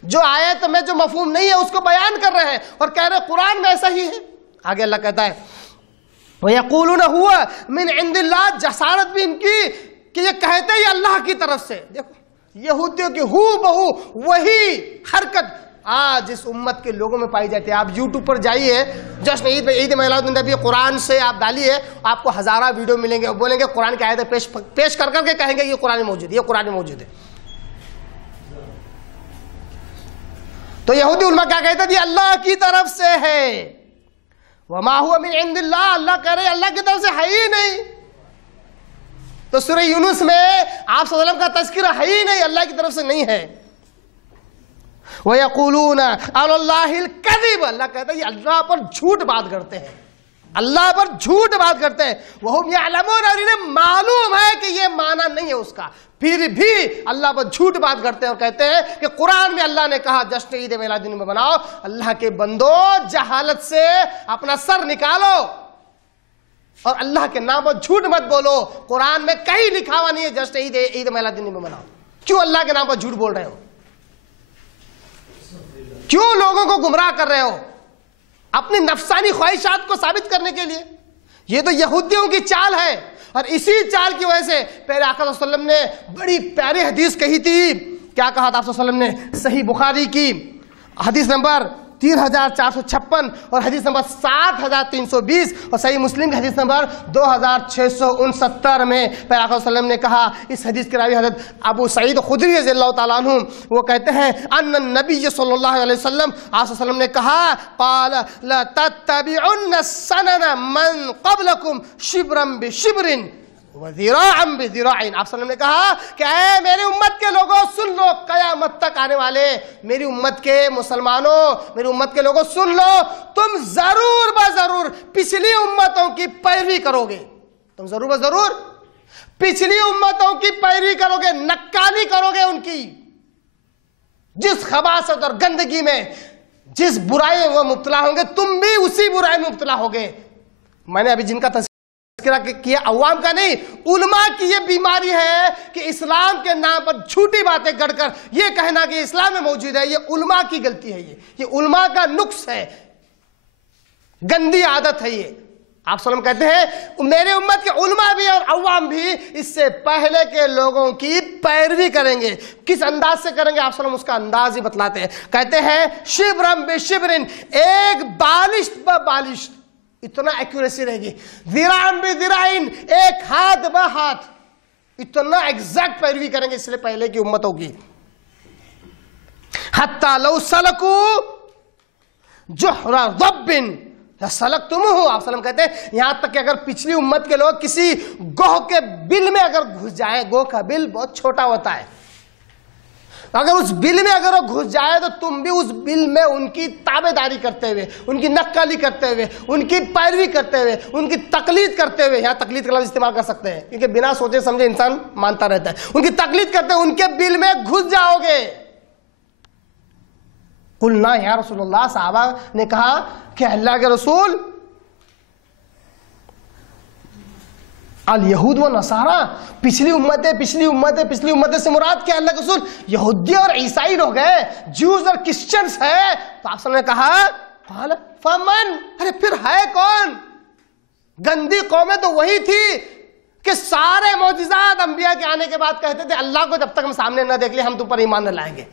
جو آیت میں جو مفہوم نہیں ہے اس کو بیان کر رہے ہیں اور کہہ رہے ہیں قرآن میں ایسا ہی ہے۔ آگے اللہ کہتا ہے وَيَقُولُونَ هُوَ مِنْ عِنْدِ اللَّهِ، جسارت بھی ان کی کہ یہ کہتے ہیں اللہ کی طرف سے۔ دیکھو یہودیوں کی ہو بہو وہی حرکت آج اس امت کے لوگوں میں پائی جاتی ہے۔ آپ یوٹیوب پر جائیے، جشن عید میلاد النبی قرآن سے آپ ڈالیے، آپ کو ہزارہ ویڈیو ملیں گے، بولیں گے قرآن کی آیتیں پیش کر کے کہیں گے یہ قرآن میں موجود ہے، یہ قرآن میں موجود ہے۔ تو یہودی علماء کیا کہتے تھے؟ اللہ کی طرف سے ہے۔ وما هو من عند اللہ، اللہ کہہ رہے اللہ کی طرف سے ہے ہی نہیں۔ تو سورہ یونس میں آپ صلی اللہ علیہ وسلم کا تذکرہ ہے ہی نہیں، اللہ کی طرف سے نہیں ہے۔ وَيَقُولُونَ عَلَى اللَّهِ الْكَذِبَ، اللہ کہتا ہے یہ اللہ پر جھوٹ بات کرتے ہیں، اللہ پر جھوٹ بات کرتے ہیں۔ وَهُمْ يَعْلَمُونَ، اور انہیں معلوم ہے کہ یہ معنی نہیں ہے اس کا، پھر بھی اللہ پر جھوٹ بات کرتے ہیں اور کہتے ہیں کہ قرآن میں اللہ نے کہا جشن عید میلاد النبی مناؤ۔ اللہ کے بندو جہالت سے اپنا سر نکالو اور اللہ کے نام پر جھوٹ مت بولو۔ قرآن میں کہیں لکھا ہوا نہیں ہے جشن عید میلاد النبی مناؤ۔ کیوں اللہ کے نام پر جھوٹ بول رہے ہو؟ کیوں لوگوں کو گمراہ کر رہے ہو اپنی نفسانی خواہشات کو ثابت کرنے کے لیے؟ یہ تو یہودیوں کی چال ہے، اور اسی چال کی وجہ سے پیارے آقا صلی اللہ علیہ وسلم نے بڑی پیاری حدیث کہی تھی۔ کیا کہا تھا آپ صلی اللہ علیہ وسلم نے؟ صحیح بخاری کی حدیث نمبر 3456 اور حدیث نمبر 7320 اور صحیح مسلم کی حدیث نمبر 2669 میں پیارے آقا صلی اللہ علیہ وسلم نے کہا، اس حدیث کے راوی حضرت ابو سعید خدری رضی اللہ تعالیٰ عنہ وہ کہتے ہیں ان النبی صلی اللہ علیہ وسلم، آپ صلی اللہ علیہ وسلم نے کہا قال لَتَتَّبِعُنَّ السَّنَنَ مَنْ قَبْلَكُمْ شِبْرًا بِشِبْرٍ وَذِرَاعًا بِذِرَاعٍ۔ آپ صلی اللہ علیہ وسلم نے کہا کہ اے میری امت کے لوگوں سن لو، قیامت تک آنے والے میری امت کے مسلمانوں، میری امت کے لوگوں سن لو، تم ضرور بضرور پچھلی امتوں کی پیروی کرو گے، تم ضرور بضرور پچھلی امتوں کی پیروی کرو گے، نکالی کرو گے ان کی، جس خباثت اور گندگی میں جس برائی میں وہ مبتلا ہوں گے تم بھی اسی برائی میں مبتلا ہوگے۔ میں نے ابھی جن کا کیا عوام کا نہیں، علماء کی یہ بیماری ہے کہ اسلام کے نام پر جھوٹی باتیں گڑھ کر یہ کہنا کہ اسلام میں موجود ہے، یہ علماء کی غلطی ہے، یہ علماء کا نقص ہے، گندی عادت ہے یہ۔ آپ صلی اللہ علیہ وسلم کہتے ہیں میرے امت کے علماء بھی اور عوام بھی اس سے پہلے کے لوگوں کی پیروی کریں گے۔ کس انداز سے کریں گے آپ صلی اللہ علیہ وسلم اس کا انداز ہی بتلاتے ہیں۔ کہتے ہیں شبرم بے شبرن، ایک بالشت ب بالشت، اتنا ایکوریسی رہے گی، ذراعن بے ذراعن، ایک ہاتھ بہ ہاتھ، اتنا ایگزیکٹ پیروی کریں گے اس سے پہلے کی امتوں کی۔ حتی لو سلکو جحر ضب لسلکتموہ، آپ صلی اللہ علیہ وسلم کہتے ہیں یہاں تک کہ اگر پچھلی امت کے لوگ کسی گوہ کے بل میں اگر گھس جائیں، گوہ کا بل بہت چھوٹا ہوتا ہے، اگر اس بل میں اگر وہ گھس جائے تو تم بھی اس بل میں ان کی تابعداری کرتے ہوئے، ان کی نقلی کرتے ہوئے، ان کی پیروی کرتے ہوئے، ان کی تقلید کرتے ہوئے، یہاں تقلید کا لفظ استعمال کر سکتے ہیں کیونکہ بنا سوچے سمجھے انسان مانتا رہتا ہے، ان کی تقلید کرتے ہوئے ان کے بل میں گھس جاؤ گے۔ قلنا یا رسول اللہ، صحابہ نے کہا کہ اللہ کے رسول الیہود و نصارہ، پچھلی امتیں سے مراد کیا اللہ کے رسول؟ یہودی اور عیسائی لوگ ہیں، جوز اور کرسچنز ہیں۔ تو آپ نے کہا قال فمن، ارے پھر ہے کون؟ گندی قومیں تو وہی تھی کہ سارے معجزات انبیاء کے آنے کے بعد کہتے تھے اللہ کو جب تک ہم سامنے نہ دیکھ لیں ہم تم پر ایمان نہ لائیں گے۔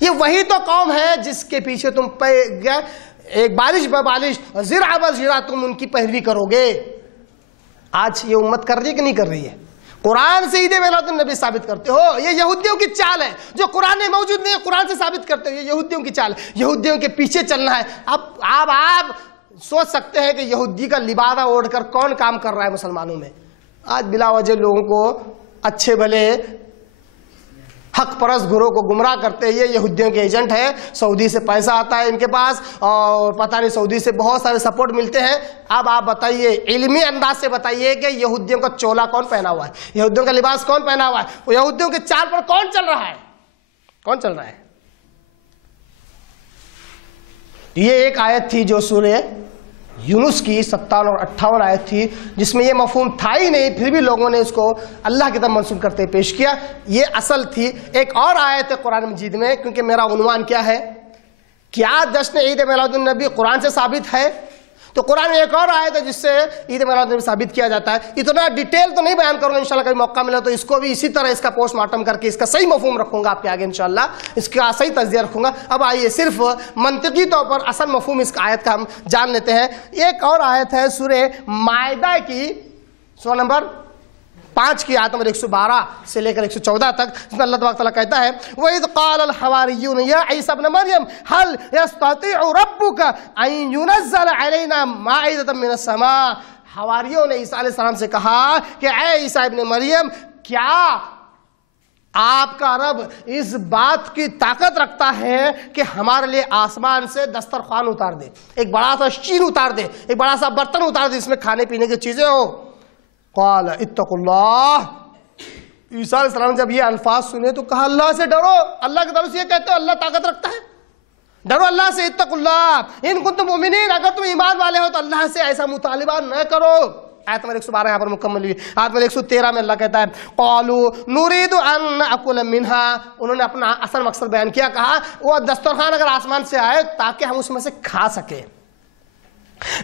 یہ وہی تو قوم ہے جس کے پیچھے تم ایک بارش بہ بارش زرع بہ زرع تم ان کی پیروی کرو گے۔ آج یہ امت کر رہی ہے کہ نہیں کر رہی ہے؟ قرآن سے عید میلاد النبی ثابت کرتے ہو، یہ یہودیوں کی چال ہے، جو قرآن میں موجود نہیں ہے قرآن سے ثابت کرتے ہو، یہ یہودیوں کی چال ہے، یہودیوں کے پیچھے چلنا ہے۔ اب آپ سوچ سکتے ہیں کہ یہودی کا لبادہ اوڑھ کر کون کام کر رہا ہے مسلمانوں میں۔ آج بلا وجہ لوگوں کو اچھے بھلے حق پرست گروہ کو گمراہ کرتے ہیں، یہ یہودیوں کے ایجنٹ ہے، سعودی سے پیسہ آتا ہے ان کے پاس اور پتہ نہیں سعودی سے بہت سارے سپورٹ ملتے ہیں۔ اب آپ بتائیے، علمی انداز سے بتائیے کہ یہودیوں کا چولا کون پہنا ہوا ہے، یہودیوں کا لباس کون پہنا ہوا ہے، وہ یہودیوں کے چال پر کون چل رہا ہے؟ کون چل رہا ہے؟ یہ ایک آیت تھی جو سورہ یونس کی 57 اور 58 آیت تھی، جس میں یہ مفہوم تھا ہی نہیں، پھر بھی لوگوں نے اس کو اللہ کی طرف منسوب کرتے پیش کیا۔ یہ اصل تھی۔ ایک اور آیت ہے قرآن مجید میں، کیونکہ میرا عنوان کیا ہے؟ کیا جشن عید میلاد النبی قرآن سے ثابت ہے؟ تو قرآن میں ایک اور آیت ہے جس سے عید میلاد النبی ثابت کیا جاتا ہے۔ اتنا ڈیٹیل تو نہیں بیان کروں گا، انشاءاللہ کبھی موقع ملا تو اس کو بھی اسی طرح اس کا پوسٹ مارٹم کر کے اس کا صحیح مفہوم رکھوں گا آپ کے آگے انشاءاللہ، اس کا صحیح تجزیہ رکھوں گا۔ اب آئیے صرف منطقی طور پر اصل مفہوم اس آیت کا ہم جان لیتے ہیں۔ ایک اور آیت ہے سورہ مائدہ کی سورہ نمبر 5 کی آیت نمبر 112 سے لے کر 114 تک، جس میں اللہ تبارک تعالیٰ کہتا ہے وَإِذْ قَالَ الْحَوَارِيُّونَ يَا عِيسَى ابْنَ مَرْيَمَ هَلْ يَسْتَطِيعُ رَبُّكَ أَن يُنَزِّلَ عَلَيْنَا مَائِدَةً مِّنَ السَّمَاءِ۔ حواریوں نے عیسیٰ علیہ السلام سے کہا کہ اے عیسیٰ ابن مریم، کیا آپ کا رب اس بات کی طاقت رکھتا ہے کہ ہمارے لیے آسمان سے دسترخوان اتار دے، ایک بڑا سا شین اتار دے، ایک بڑا سا برتن اتار دے جس میں کھانے پینے کی چیزیں ہو؟ قال اتقوا اللہ۔ عیسیٰ علیہ السلام جب یہ الفاظ سنے تو کہا اللہ سے ڈرو، اللہ کی طرف سے یہ کہتے ہو اللہ طاقت رکھتا ہے، ڈرو اللہ سے، اتقوا اللہ ان کنتم مؤمنین، اگر تم ایمان والے ہو تو اللہ سے ایسا مطالبہ نہ کرو۔ آیت نمبر 112 یہاں پر مکمل ہوئی۔ آیت نمبر 113 میں اللہ کہتا ہے قالوا نريد ان ناكل منها، انہوں نے اپنا اصل مقصد بیان کیا، کہا وہ دسترخوان اگر آسمان سے آئے تاکہ ہم اس میں سے کھا سکیں،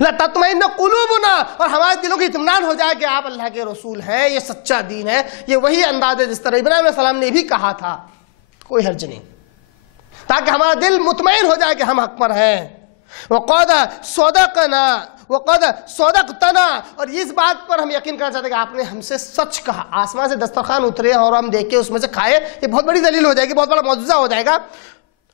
لَتَطْمَئِنَّ قُلُوبُنَا، اور ہمارے دلوں کی اطمینان ہو جائے کہ آپ اللہ کے رسول ہیں، یہ سچا دین ہے۔ یہ وہی انداز ہے جس طرح ابراہیم علیہ السلام نے بھی کہا تھا، کوئی حرج نہیں، تاکہ ہمارا دل مطمئن ہو جائے کہ ہم حق پر ہیں۔ وَقَدْ صَدَقْنَا وَقَدْ صَدَقْتَنَا، اور اس بات پر ہم یقین کرنا چاہتے ہیں کہ آپ نے ہم سے سچ کہا۔ آسمان سے دسترخوان اترے اور ہم دیکھ کے اس میں سے کھائے، یہ بہت بڑی دلیل ہو جائے گی، بہت بڑا معجزہ ہو جائے گا۔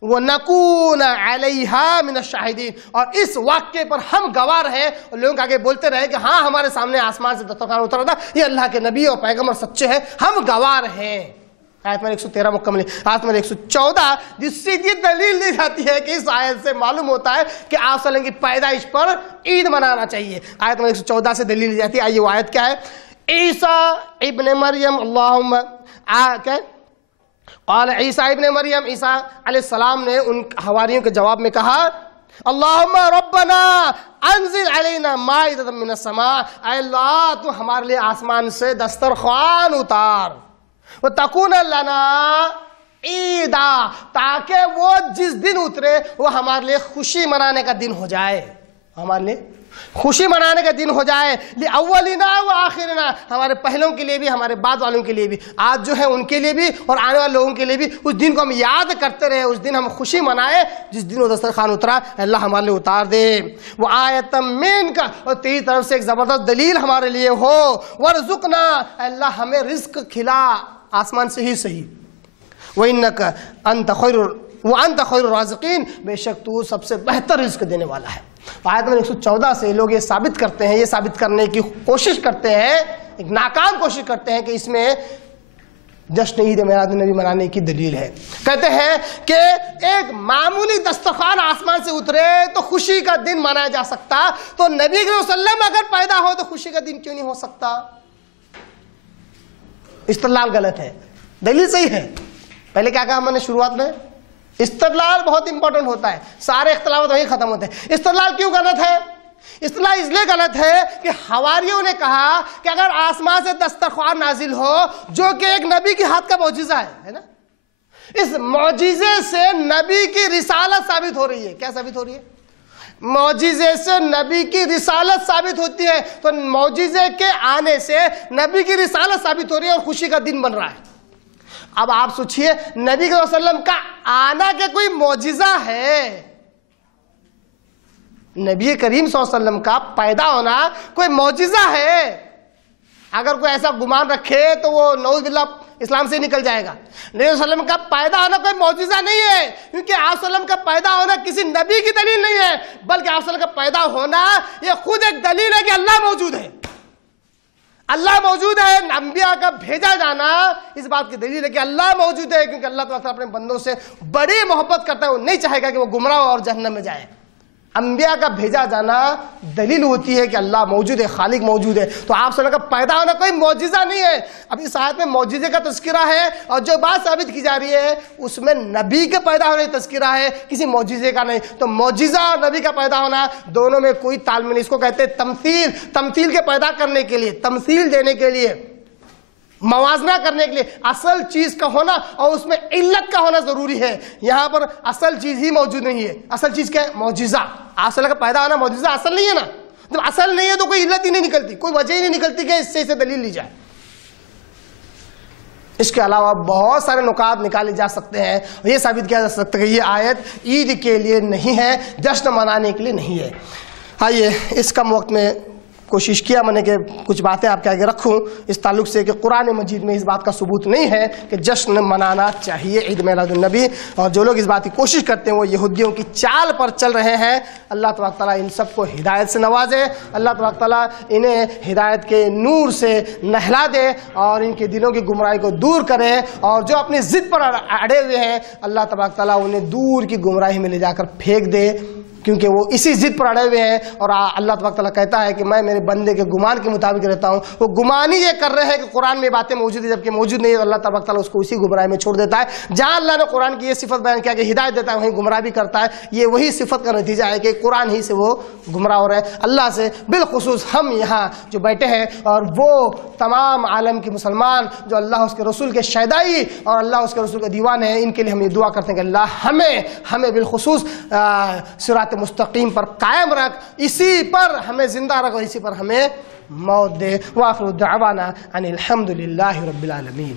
وَنَكُونَ عَلَيْهَا مِنَ الشَّاهِدِينَ، اور اس واقعے پر ہم گواہ رہے اور لوگوں کے آگے بولتے رہے کہ ہاں ہمارے سامنے آسمان سے دسترخوان اترا تھا، یہ اللہ کے نبی اور پیغمبر سچے ہیں، ہم گواہ رہے۔ آیت نمبر 113 مکمل۔ آیت نمبر 114 جس سے یہ دلیل دی جاتی ہے کہ اس آیت سے معلوم ہوتا ہے کہ آپ صلی اللہ علیہ وسلم کی پیدائش پر عید منانا چاہیے۔ آیت نمبر 114 سے دلیل دی جاتی ہے۔ آئیے وہ آیت کیا ہے؟ عیسیٰ ابن مریم اللہم قال عیسیٰ ابن مریم، عیسیٰ علیہ السلام نے ان حواریوں کے جواب میں کہا اللہم ربنا انزل علینا مائدۃ من السماء، اے اللہ تو ہمارے لیے آسمان سے دسترخوان اتار، وتکون لنا عیدا، تاکہ وہ جس دن اترے وہ ہمارے لیے خوشی منانے کا دن ہو جائے، ہمارے لیے خوشی منانے کا دن ہو جائے، لأولنا و آخرنا، ہمارے پہلوں کے لیے بھی ہمارے بعد والوں کے لیے بھی، آج جو ہے ان کے لیے بھی اور آنے والے لوگوں کے لیے بھی، اس دن کو ہم یاد کرتے رہے، اس دن ہم خوشی منائے جس دن وہ دسترخوان اترا، اللہ ہمارے لیے اتار دے۔ وہ آیتم منک، اور تیری طرف سے ایک زبردست دلیل ہمارے لیے ہو، ورزقنا، اللہ ہمیں رزق کھلا آسمان سے ہی صحیح، وَإِنَّكَ أَنْتَ خَيْرُ الرَّازِقِينَ، بے شک تو سب سے بہتر رزق دینے والا ہے۔ آیت نمبر 114 سے لوگ یہ ثابت کرتے ہیں، یہ ثابت کرنے کی کوشش کرتے ہیں، ایک ناکام کوشش کرتے ہیں کہ اس میں جشن عید میلاد النبی منانے کی دلیل ہے۔ کہتے ہیں کہ ایک معمولی دسترخوان آسمان سے اترے تو خوشی کا دن منایا جا سکتا، تو نبی صلی اللہ علیہ وسلم اگر پیدا ہو تو خوشی کا دن کیوں نہیں ہو سکتا؟ استدلال غلط ہے، دلیل صحیح ہے۔ پہلے کیا کہا ہم نے شروعات میں؟ استدلال بہت امپورٹنٹ ہوتا ہے، سارے اختلافات وہیں ختم ہوتے ہیں۔ استدلال کیوں غلط ہے؟ اصطلاح اس لیے غلط ہے کہ حواریوں نے کہا کہ اگر آسمان سے دسترخوان نازل ہو جو کہ ایک نبی کے ہاتھ کا معجزہ ہے نا، اس معجزے سے نبی کی رسالت ثابت ہو رہی ہے. کیا ثابت ہو رہی ہے؟ معجزے سے نبی کی رسالت ثابت ہوتی ہے. تو معجزے کے آنے سے نبی کی رسالت ثابت ہو رہی ہے اور خوشی کا دن بن رہا ہے. اب آپ سوچئے نبی صلی اللہ علیہ وسلم کا آنا کہ کوئی معجزہ ہے، نبی کریم صلی اللہ علیہ وسلم کا پیدا ہونا کوئی معجزہ ہے. اگر کوئی ایسا گمان رکھے تو وہ نعوذ باللہ اسلام سے نکل جائے گا. نبی صلی اللہ علیہ وسلم کا پیدا ہونا کوئی معجزہ نہیں ہے، کیونکہ آپ صلی اللہ علیہ وسلم کا پیدا ہونا کسی نبی کی دلیل نہیں ہے، بلکہ آپ صلی اللہ علیہ وسلم کا پیدا ہونا یہ خود ایک دلیل ہے کہ اللہ موجود ہے. اللہ موجود ہے. انبیاء کا بھیجا جانا اس بات کی دلیل ہے کہ اللہ موجود ہے، کیونکہ اللہ تعالیٰ اپنے بندوں سے بڑی محبت کرتا ہے. وہ نہیں چاہے گا کہ وہ گمراہ اور جہنم میں جائے. انبیاء کا بھیجا جانا دلیل ہوتی ہے کہ اللہ موجود ہے، خالق موجود ہے. تو آپ صلی اللہ علیہ وسلم کا پیدا ہونا کوئی معجزہ نہیں ہے. اب اس آیت میں معجزے کا تذکرہ ہے اور جو بات ثابت کی جا رہی ہے اس میں نبی کے پیدا ہونے کا تذکرہ ہے، کسی معجزے کا نہیں. تو معجزہ اور نبی کا پیدا ہونا دونوں میں کوئی تعلق نہیں. اس کو کہتے ہیں تمثیل. تمثیل کے پیدا کرنے کے لیے، تمثیل دینے کے لیے، موازنہ کرنے کے لیے اصل چیز کا ہونا اور اس میں علت کا ہونا ضروری ہے. یہاں پر اصل چیز ہی موجود نہیں ہے. اصل چیز کیا ہے؟ معجزہ. اصل کا پیدا ہونا معجزہ اصل نہیں ہے نا. جب اصل نہیں ہے تو کوئی علت ہی نہیں نکلتی، کوئی وجہ ہی نہیں نکلتی کہ اس سے دلیل لی جائے. اس کے علاوہ بہت سارے نکات نکالے جا سکتے ہیں. یہ ثابت کیا جا سکتا ہے کہ یہ آیت عید کے لیے نہیں ہے، جشن منانے کے لیے نہیں ہے. آئیے اس کم وقت میں کوشش کیا میں نے کہ کچھ باتیں آپ کے آگے رکھوں اس تعلق سے کہ قرآن مجید میں اس بات کا ثبوت نہیں ہے کہ جشن منانا چاہیے عید میلاد النبی. اور جو لوگ اس بات کی کوشش کرتے ہیں وہ یہودیوں کی چال پر چل رہے ہیں. اللہ تبارک تعالیٰ ان سب کو ہدایت سے نوازے. اللہ تبارک تعالیٰ انہیں ہدایت کے نور سے نہلا دے اور ان کے دلوں کی گمراہی کو دور کرے. اور جو اپنی ضد پر اڑے ہوئے ہیں اللہ تبارک تعالیٰ انہیں دور کی گمراہی میں لے جا کر پھینک دے، کیونکہ وہ اسی ضد پر اڑے ہوئے ہیں. اور اللہ تبارک تعالیٰ کہتا ہے کہ میں میرے بندے کے گمان کے مطابق رہتا ہوں. وہ گمان ہی یہ کر رہے ہیں کہ قرآن میں باتیں موجود ہیں جبکہ موجود نہیں ہے. اللہ تبارک تعالیٰ اس کو اسی گمراہی میں چھوڑ دیتا ہے. جہاں اللہ نے قرآن کی یہ صفت بیان کیا کہ ہدایت دیتا ہے وہیں گمراہ بھی کرتا ہے. یہ وہی صفت کا نتیجہ ہے کہ قرآن ہی سے وہ گمراہ ہو رہے ہیں. اللہ سے بالخصوص ہم یہاں جو بیٹھے ہیں اور وہ تمام عالم کے مسلمان جو اللہ اس کے رسول کے شیدائی اور اللہ اس کے رسول کے دیوان ہیں، ان کے لیے ہم یہ دعا کرتے ہیں کہ اللہ ہمیں بالخصوص صراط مستقیم پر قائم رکھ، اسی پر ہمیں زندہ رکھ اور اسی پر ہمیں موت دے. وآخر دعوانا ان الحمد للہ رب العالمین.